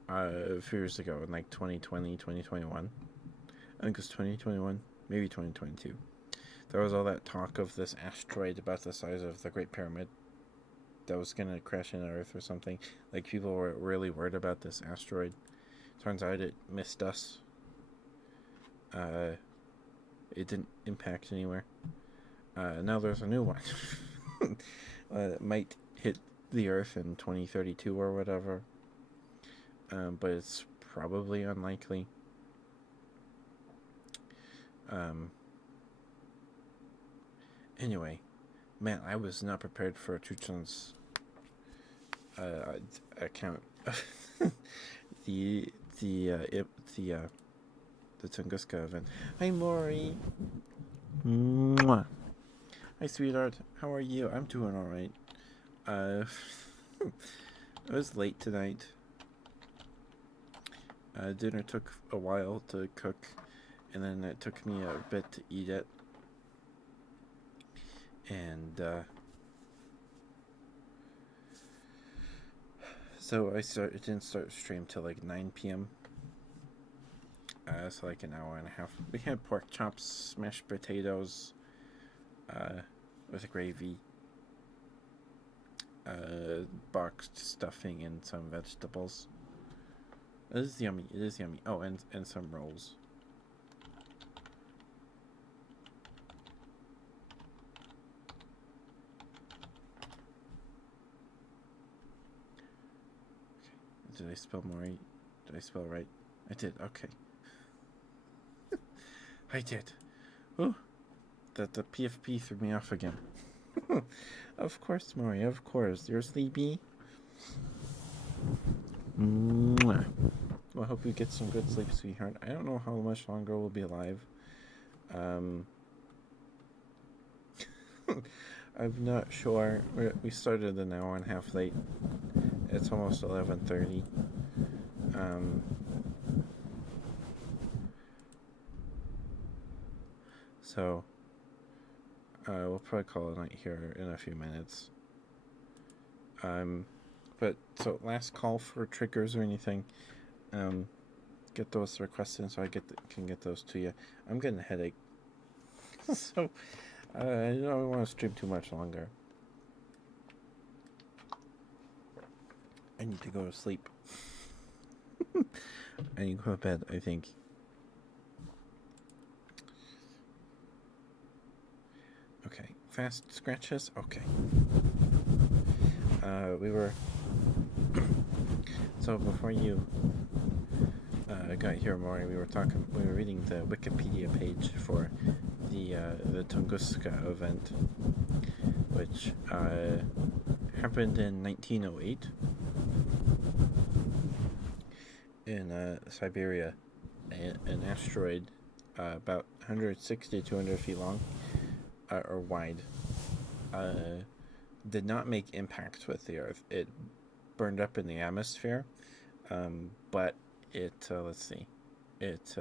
a few years ago in like 2020, 2021? I think it was 2021, maybe 2022. There was all that talk of this asteroid about the size of the Great Pyramid that was going to crash into Earth or something. Like, people were really worried about this asteroid. Turns out it missed us. It didn't impact anywhere. Now there's a new one. It might hit the Earth in 2032 or whatever. But it's probably unlikely. Anyway, man, I was not prepared for Chuchan's account. the Tunguska event. Hi, Maury. Mwah. Hi, sweetheart. How are you? I'm doing all right. It was late tonight. Dinner took a while to cook, and then it took me a bit to eat it. And so it didn't start stream till like 9 p.m. So like an hour and a half. We had pork chops, mashed potatoes, with gravy, boxed stuffing, and some vegetables. It is yummy. Oh, and some rolls. Did I spell Maury? Did I spell right? I did. Okay. I did. Oh, the PFP threw me off again. Of course, Maury. Of course. You're sleepy. Mwah. Well, I hope you get some good sleep, sweetheart. I don't know how much longer we'll be alive. I'm not sure. We started an hour and a half late. It's almost 11:30. So we'll probably call it a night here in a few minutes. But so last call for triggers or anything. Get those requests in so I can get those to you. I'm getting a headache, so I don't want to stream too much longer. I need to go to sleep. I need to go to bed, I think. Okay, fast scratches. Okay. We were So before you got here, Maury, we were reading the Wikipedia page for the Tunguska event, which happened in 1908 in Siberia. An asteroid about 160 to 200 feet long or wide did not make impact with the Earth. It burned up in the atmosphere, but it let's see, it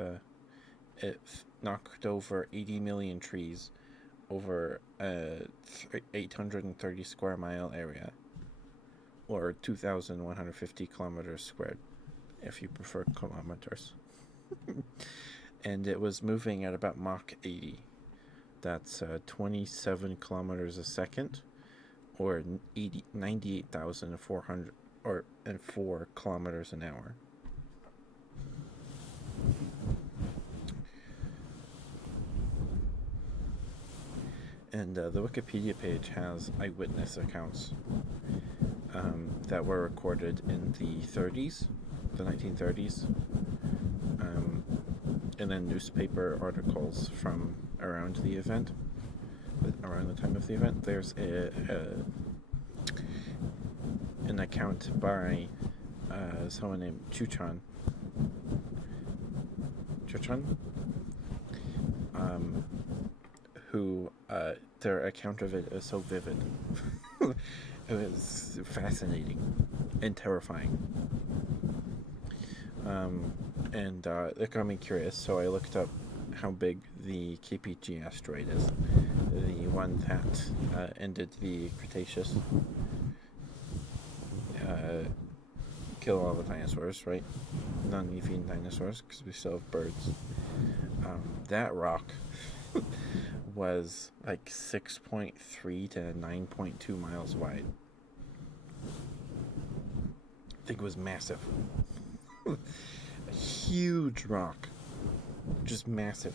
knocked over 80 million trees over a 830 square mile area, or 2,150 kilometers squared, if you prefer kilometers. And it was moving at about Mach 80. That's 27 kilometers a second, or 98,400 or 4 kilometers an hour. And the Wikipedia page has eyewitness accounts that were recorded in the 30s, the 1930s, and then newspaper articles from around the event, around the time of the event. There's an account by someone named Chuchan, who their account of it is so vivid. It was fascinating and terrifying. And it got me curious, so I looked up how big the KPG asteroid is, the one that ended the Cretaceous, kill all the dinosaurs, right? Non-living dinosaurs, because we still have birds. That rock was like 6.3 to 9.2 miles wide. I think it was massive. A huge rock, just massive.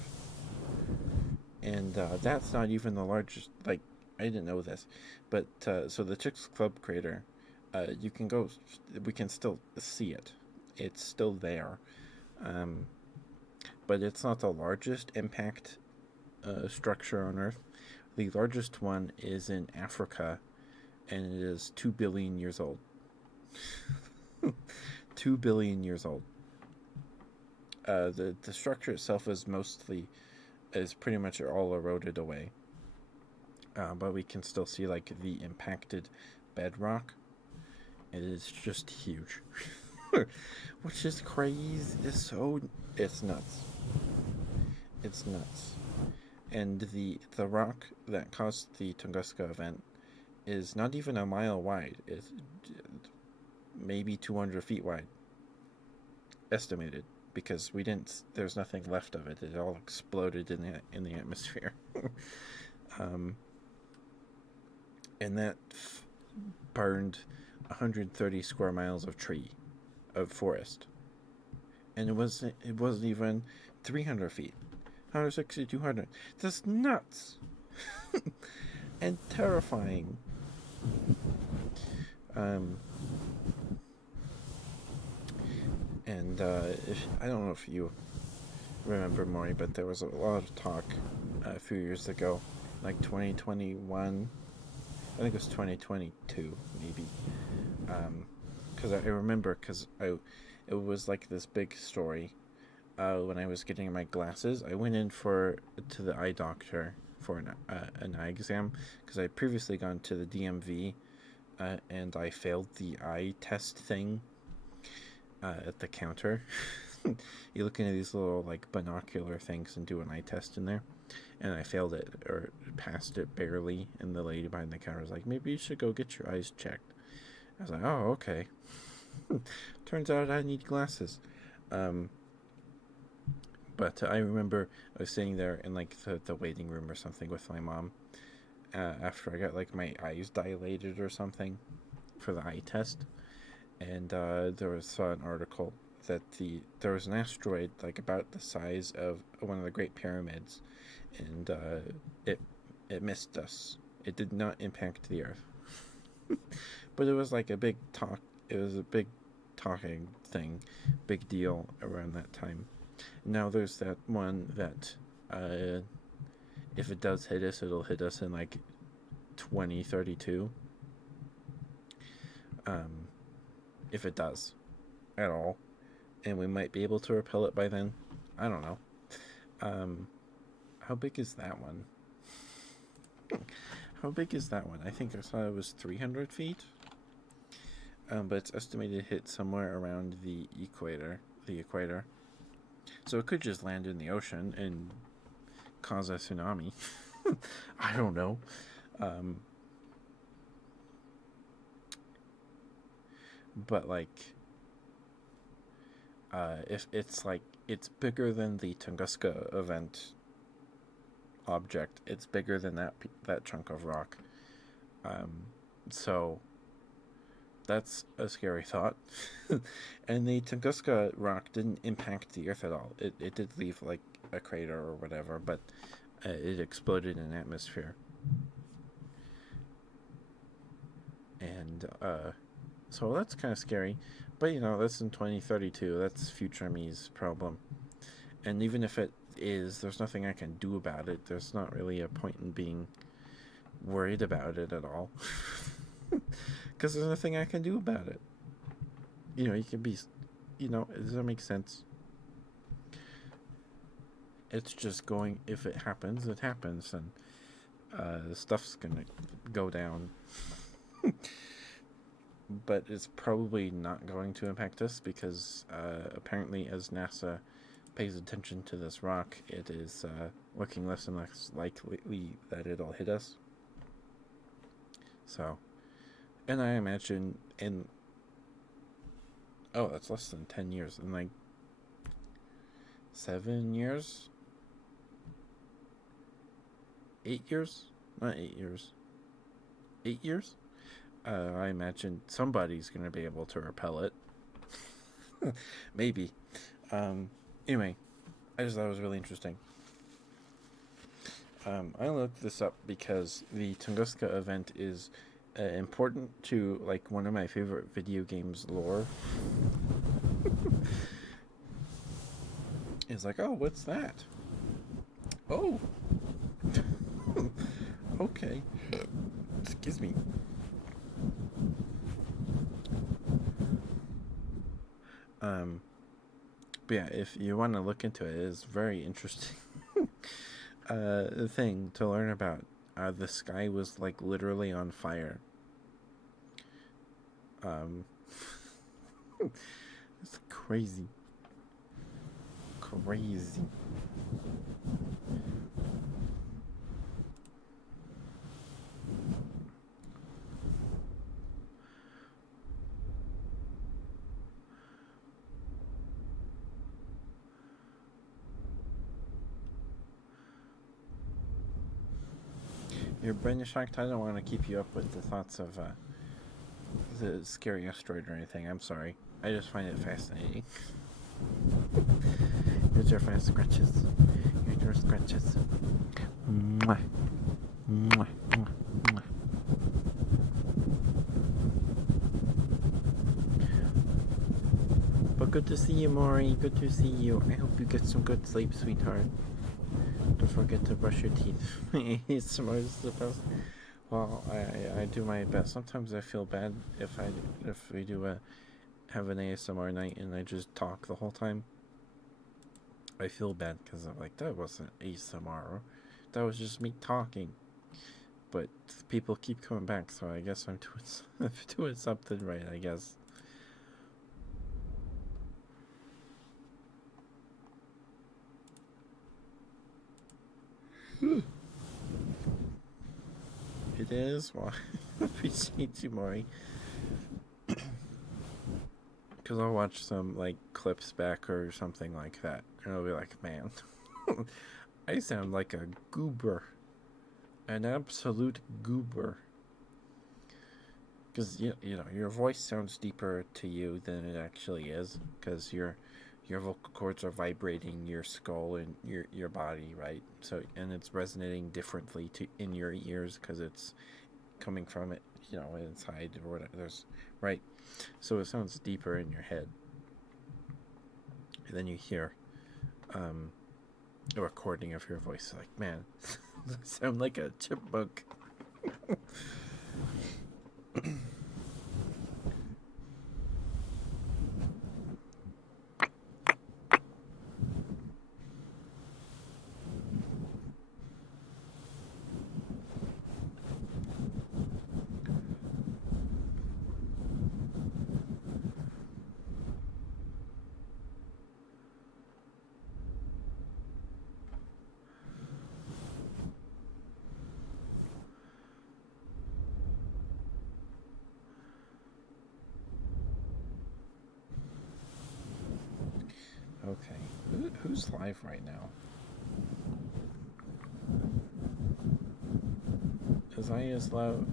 And that's not even the largest. Like, I didn't know this, but so the Chicks Club crater, you can go. We can still see it. It's still there, but it's not the largest impact structure on Earth. The largest one is in Africa, and it is 2 billion years old. 2 billion years old. The structure itself is pretty much all eroded away, but we can still see like the impacted bedrock. It is just huge, which is crazy. It's nuts. It's nuts. And the rock that caused the Tunguska event is not even a mile wide. It's maybe 200 feet wide, estimated, because there's nothing left of it. It all exploded in the atmosphere. And that burned 130 square miles of forest. And it wasn't even 300 feet. 160, 200. That's nuts. And terrifying. And I don't know if you remember, Maury, but there was a lot of talk a few years ago, like 2021. I think it was 2022, maybe. Because I remember, it was like this big story. When I was getting my glasses, I went in to the eye doctor for an eye exam, because I had previously gone to the DMV, and I failed the eye test thing at the counter. You look into these little like binocular things and do an eye test in there, and I failed it, or passed it barely, and the lady behind the counter was like, maybe you should go get your eyes checked. I was like, oh, okay. Turns out I need glasses. But I remember I was sitting there in like the waiting room or something with my mom, after I got like my eyes dilated or something for the eye test, and there was an article that there was an asteroid like about the size of one of the Great Pyramids, and it missed us. It did not impact the Earth, but it was like a big talk. It was a big talking thing, big deal around that time. Now there's that one that if it does hit us, it'll hit us in like 2032. If it does at all, and we might be able to repel it by then. I don't know. How big is that one? How big is that one? I think I saw it was 300 feet. But it's estimated to hit somewhere around the equator. So it could just land in the ocean and cause a tsunami. I don't know. But like, if it's like, it's bigger than the Tunguska event object. It's bigger than that chunk of rock. So that's a scary thought. And the Tunguska rock didn't impact the Earth at all. It did leave like a crater or whatever, but it exploded in atmosphere. And so that's kind of scary. But that's in 2032. That's future me's problem. And even if it is, there's nothing I can do about it. There's not really a point in being worried about it at all. Because there's nothing I can do about it. You can be, does that make sense? It's just going, if it happens, it happens, and stuff's gonna go down. But it's probably not going to impact us because apparently, as NASA pays attention to this rock, it is looking less and less likely that it'll hit us. So, and I imagine that's less than 10 years. In like 7 years? 8 years? Not 8 years. 8 years? I imagine somebody's going to be able to repel it. Maybe. Anyway, I just thought it was really interesting. I looked this up because the Tunguska event is important to like one of my favorite video games lore. It's like, oh, what's that? Oh. Okay. Excuse me. But yeah, if you want to look into it, it's very interesting. Thing to learn about. The sky was like literally on fire. It's crazy. Crazy. Your brain is shocked. I don't want to keep you up with the thoughts of the scary asteroid or anything. I'm sorry. I just find it fascinating. Here's your first scratches. Here's your scratches. Mwah. Mwah. Mwah. Mwah. But good to see you, Maury. Good to see you. I hope you get some good sleep, sweetheart. Don't forget to brush your teeth. ASMR is the best. Well, I do my best. Sometimes I feel bad if we do have an ASMR night and I just talk the whole time. I feel bad because I'm like, that wasn't ASMR. That was just me talking. But people keep coming back, so I guess I'm doing something right, I guess. It is? Well, I appreciate you, Maury. Because I'll watch some, like, clips back or something like that. And I'll be like, man, I sound like a goober. An absolute goober. Because, you know, your voice sounds deeper to you than it actually is. Because your vocal cords are vibrating your skull and your body, right? So, and it's resonating differently in your ears because it's coming from it, inside or whatever. Right. So it sounds deeper in your head. And then you hear a recording of your voice. Like, man, I sound like a chipmunk. Okay, who's live right now? Is Aya's live?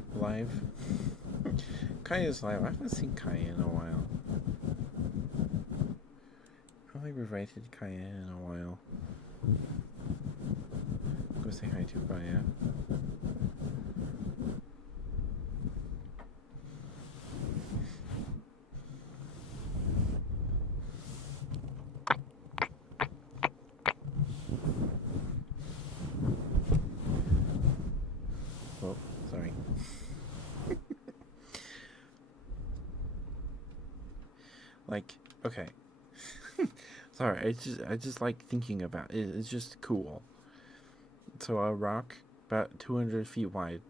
Kaya's live. I haven't seen Kaya in a while. I don't think we've rated Kaya in a while. Go say hi to Kaya. Oh, sorry. Like, okay. Sorry, I just like thinking about it. It's just cool. So a rock about 200 feet wide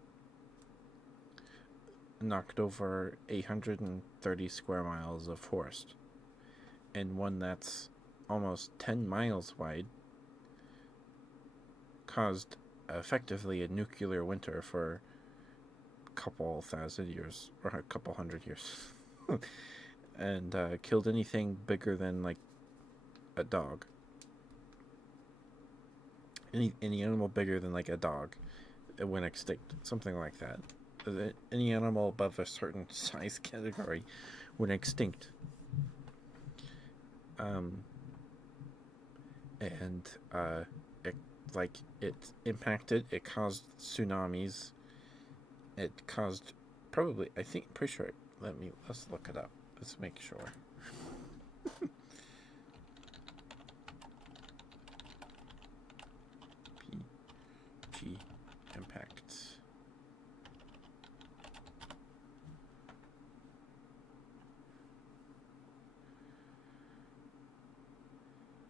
knocked over 830 square miles of forest, and one that's almost 10 miles wide caused effectively a nuclear winter for a couple thousand years or a couple hundred years. And killed anything bigger than like a dog. Any animal bigger than like a dog, it went extinct. Something like that. Any animal above a certain size category went extinct. And it impacted. It caused tsunamis. It caused probably. I think pretty sure. Let's look it up. Let's make sure. PG impacts.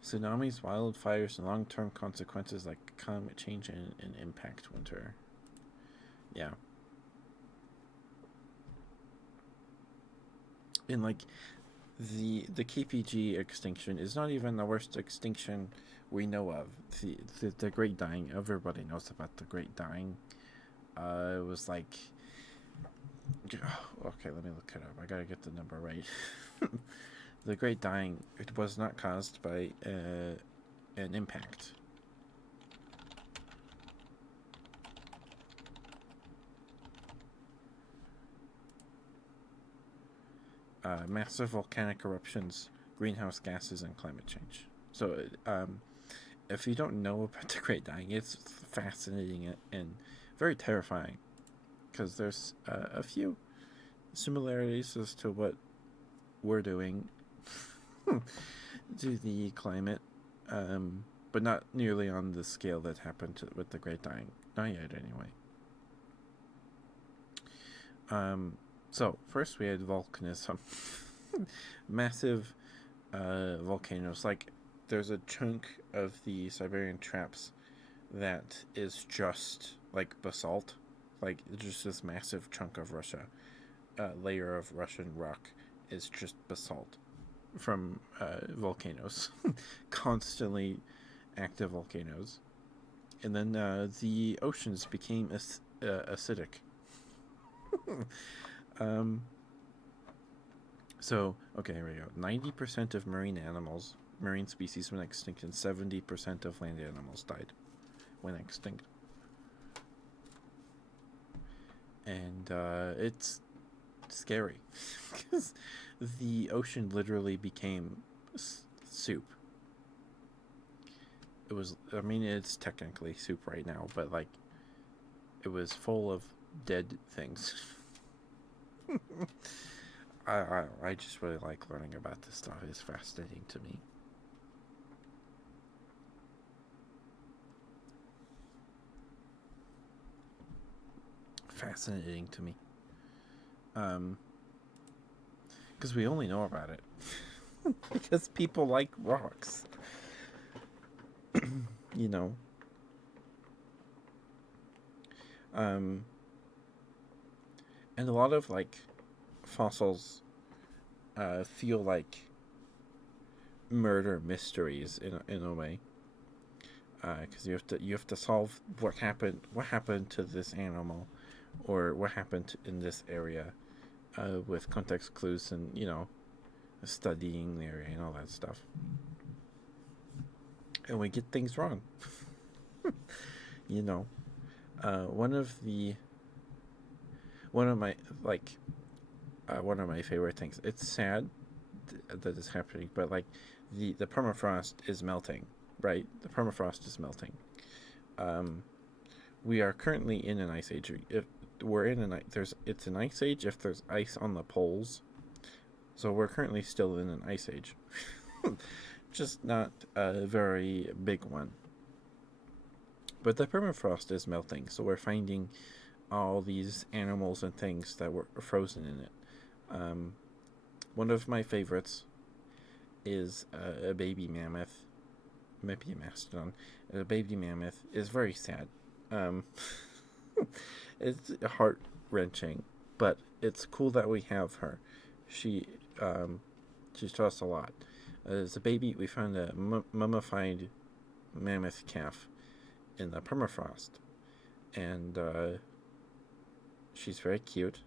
Tsunamis, wildfires, and long-term consequences like climate change and impact winter. Yeah. And like the KPG extinction is not even the worst extinction we know of. The Great Dying. Everybody knows about the Great Dying. It was like, okay, let me look it up. I gotta get the number right. The Great Dying. It was not caused by an impact. Massive volcanic eruptions, greenhouse gases, and climate change. So, if you don't know about the Great Dying, it's fascinating and very terrifying because there's a few similarities as to what we're doing to the climate, but not nearly on the scale that happened with the Great Dying. Not yet, anyway. So, first we had volcanism. Massive volcanoes. Like, there's a chunk of the Siberian Traps that is just, like, basalt. Like, just this massive chunk of Russia. Layer of Russian rock is just basalt from volcanoes. Constantly active volcanoes. And then the oceans became acidic. So, okay, here we go. 90% of marine species went extinct, and 70% of land animals went extinct. And it's scary because the ocean literally became soup. It was, I mean, it's technically soup right now, but like, it was full of dead things. I just really like learning about this stuff. It's fascinating to me. Fascinating to me. Because we only know about it because people like rocks. You know. Um, and a lot of like fossils feel like murder mysteries in a way, because you have to solve what happened to this animal, or what happened in this area, with context clues and studying the area and all that stuff. And we get things wrong. you know, one of the one of my like one of my favorite things. It's sad that is happening, but like the permafrost is melting, right? The permafrost is melting. Um, we are currently in an ice age. If we're in an it's an ice age if there's ice on the poles. So we're currently still in an ice age, just not a very big one. But the permafrost is melting, so we're finding all these animals and things that were frozen in it. Um, One of my favorites is a baby mammoth, maybe a mastodon. A baby mammoth is very sad. Um, it's heart wrenching, but it's cool that we have her. She um, she's taught us a lot. As a baby, we found a mummified mammoth calf in the permafrost, and she's very cute.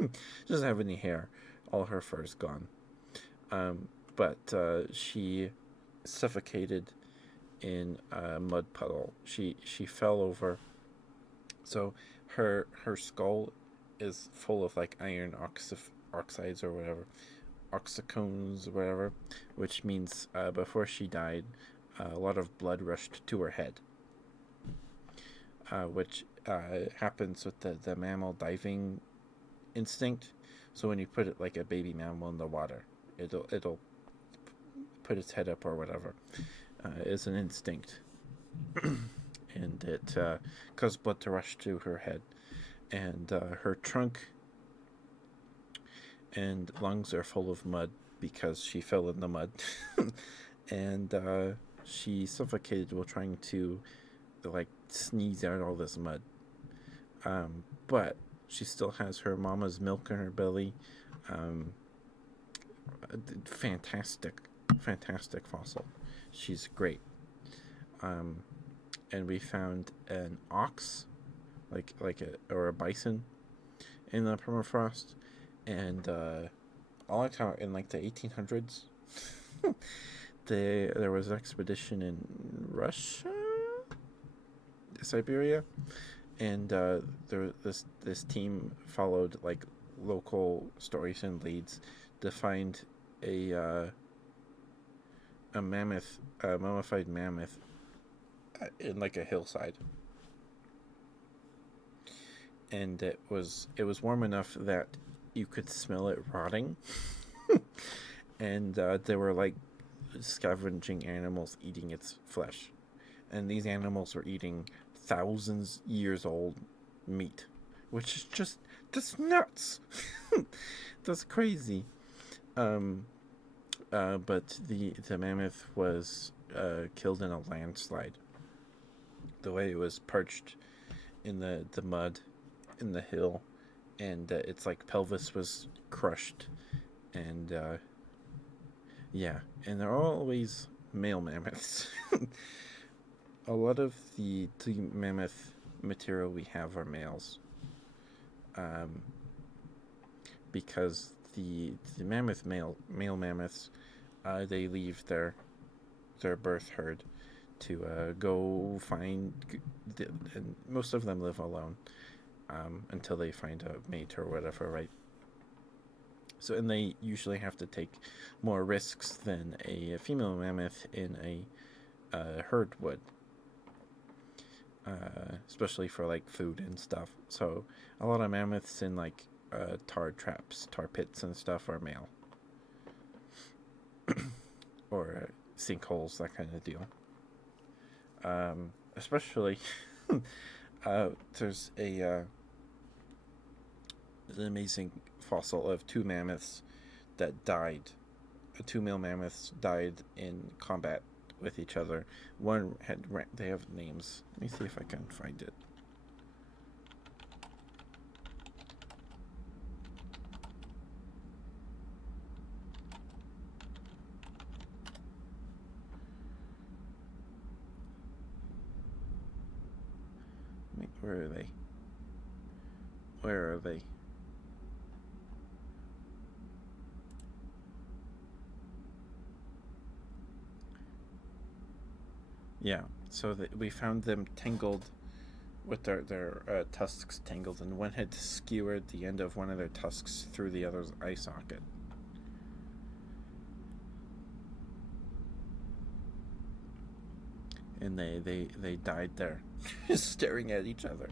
She doesn't have any hair; all her fur is gone. But she suffocated in a mud puddle. She fell over. So her skull is full of like iron oxides or whatever, oxycones or whatever, which means before she died, a lot of blood rushed to her head, which happens with the mammal diving instinct. So when you put it like a baby mammal in the water, it'll put its head up or whatever. It's an instinct, and it caused blood to rush to her head, and her trunk and lungs are full of mud because she fell in the mud, and she suffocated while trying to like sneeze out all this mud. But she still has her mama's milk in her belly. Um, fantastic, fantastic fossil. She's great. Um, and we found an ox, or a bison, in the permafrost, and all the time in like the 1800s, there was an expedition in Russia, Siberia, and this team followed like local stories and leads to find a mammoth, a mummified mammoth, in like a hillside, and it was warm enough that you could smell it rotting, and there were like scavenging animals eating its flesh, and these animals were eating thousands years old meat, which is just nuts. That's crazy. Um, but the mammoth was killed in a landslide. The way it was perched in the mud in the hill, and its like pelvis was crushed, and yeah, and they're always male mammoths. A lot of the mammoth material we have are males, um, because the male mammoths, they leave their birth herd to go find, and most of them live alone, until they find a mate or whatever, right? So, and they usually have to take more risks than a female mammoth in a herd would, especially for like food and stuff. So, a lot of mammoths in like tar traps, tar pits, and stuff are male, or sinkholes, that kind of deal. Especially, there's an amazing fossil of two mammoths that died. Two male mammoths died in combat with each other. One had they have names. Let me see if I can find it. Where are they? Where are they? Yeah, so we found them tangled with their tusks tangled, and one had skewered the end of one of their tusks through the other's eye socket. And they died there, just staring at each other.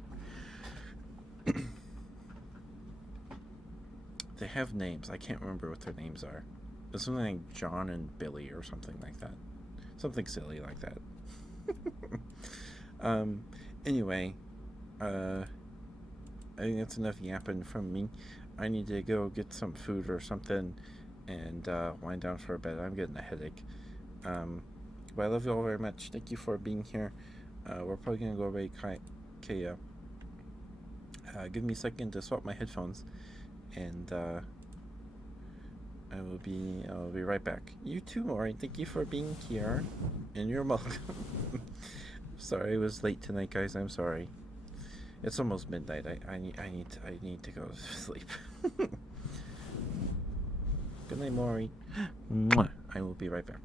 They have names. I can't remember what their names are. It's something like John and Billy or something like that. Something silly like that. Anyway, I think that's enough yapping from me. I need to go get some food or something and wind down for a bed. I'm getting a headache. But I love you all very much. Thank you for being here. We're probably going to go away. Kaya. Give me a second to swap my headphones, and I'll be right back. You too, Maury. Thank you for being here, and you're welcome. Sorry I was late tonight, guys. I'm sorry. It's almost midnight. I need to go to sleep. Good night, Maury. I will be right back.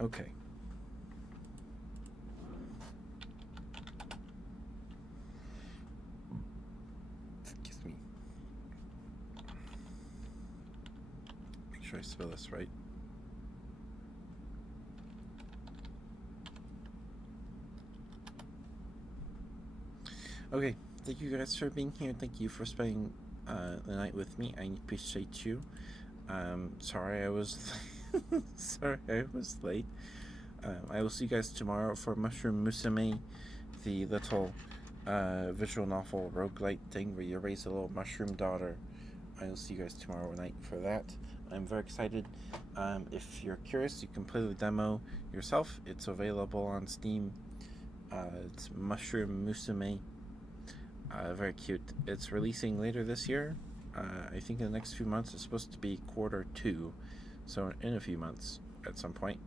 Okay. Excuse me. Make sure I spell this right. Okay. Thank you guys for being here. Thank you for spending the night with me. I appreciate you. Sorry I was sorry I was late. I will see you guys tomorrow for Mushroom Musume, the little visual novel roguelite thing where you raise a little mushroom daughter. I will see you guys tomorrow night for that. I'm very excited. If you're curious, you can play the demo yourself. It's available on Steam. It's Mushroom Musume. Very cute. It's releasing later this year. I think in the next few months. It's supposed to be Q2, so in a few months at some point.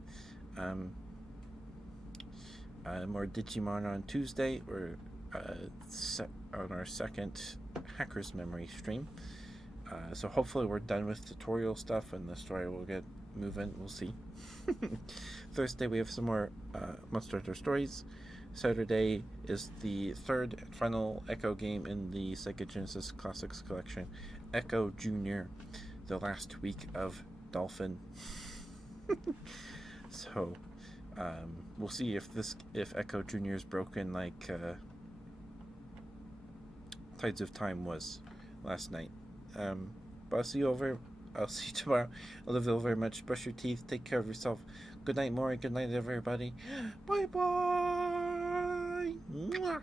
More Digimon on Tuesday, or on our second Hacker's Memory stream. So hopefully we're done with tutorial stuff and the story will get moving. We'll see. Thursday we have some more Monster Hunter stories. Saturday is the third and final Echo game in the Sega Genesis Classics collection, Echo Junior, the last week of Dolphin. So we'll see if Echo Junior is broken like Tides of Time was last night. But I'll see you tomorrow. I love you all very much. Brush your teeth. Take care of yourself. Good night, Maury. Good night, everybody. Bye bye. Mwah.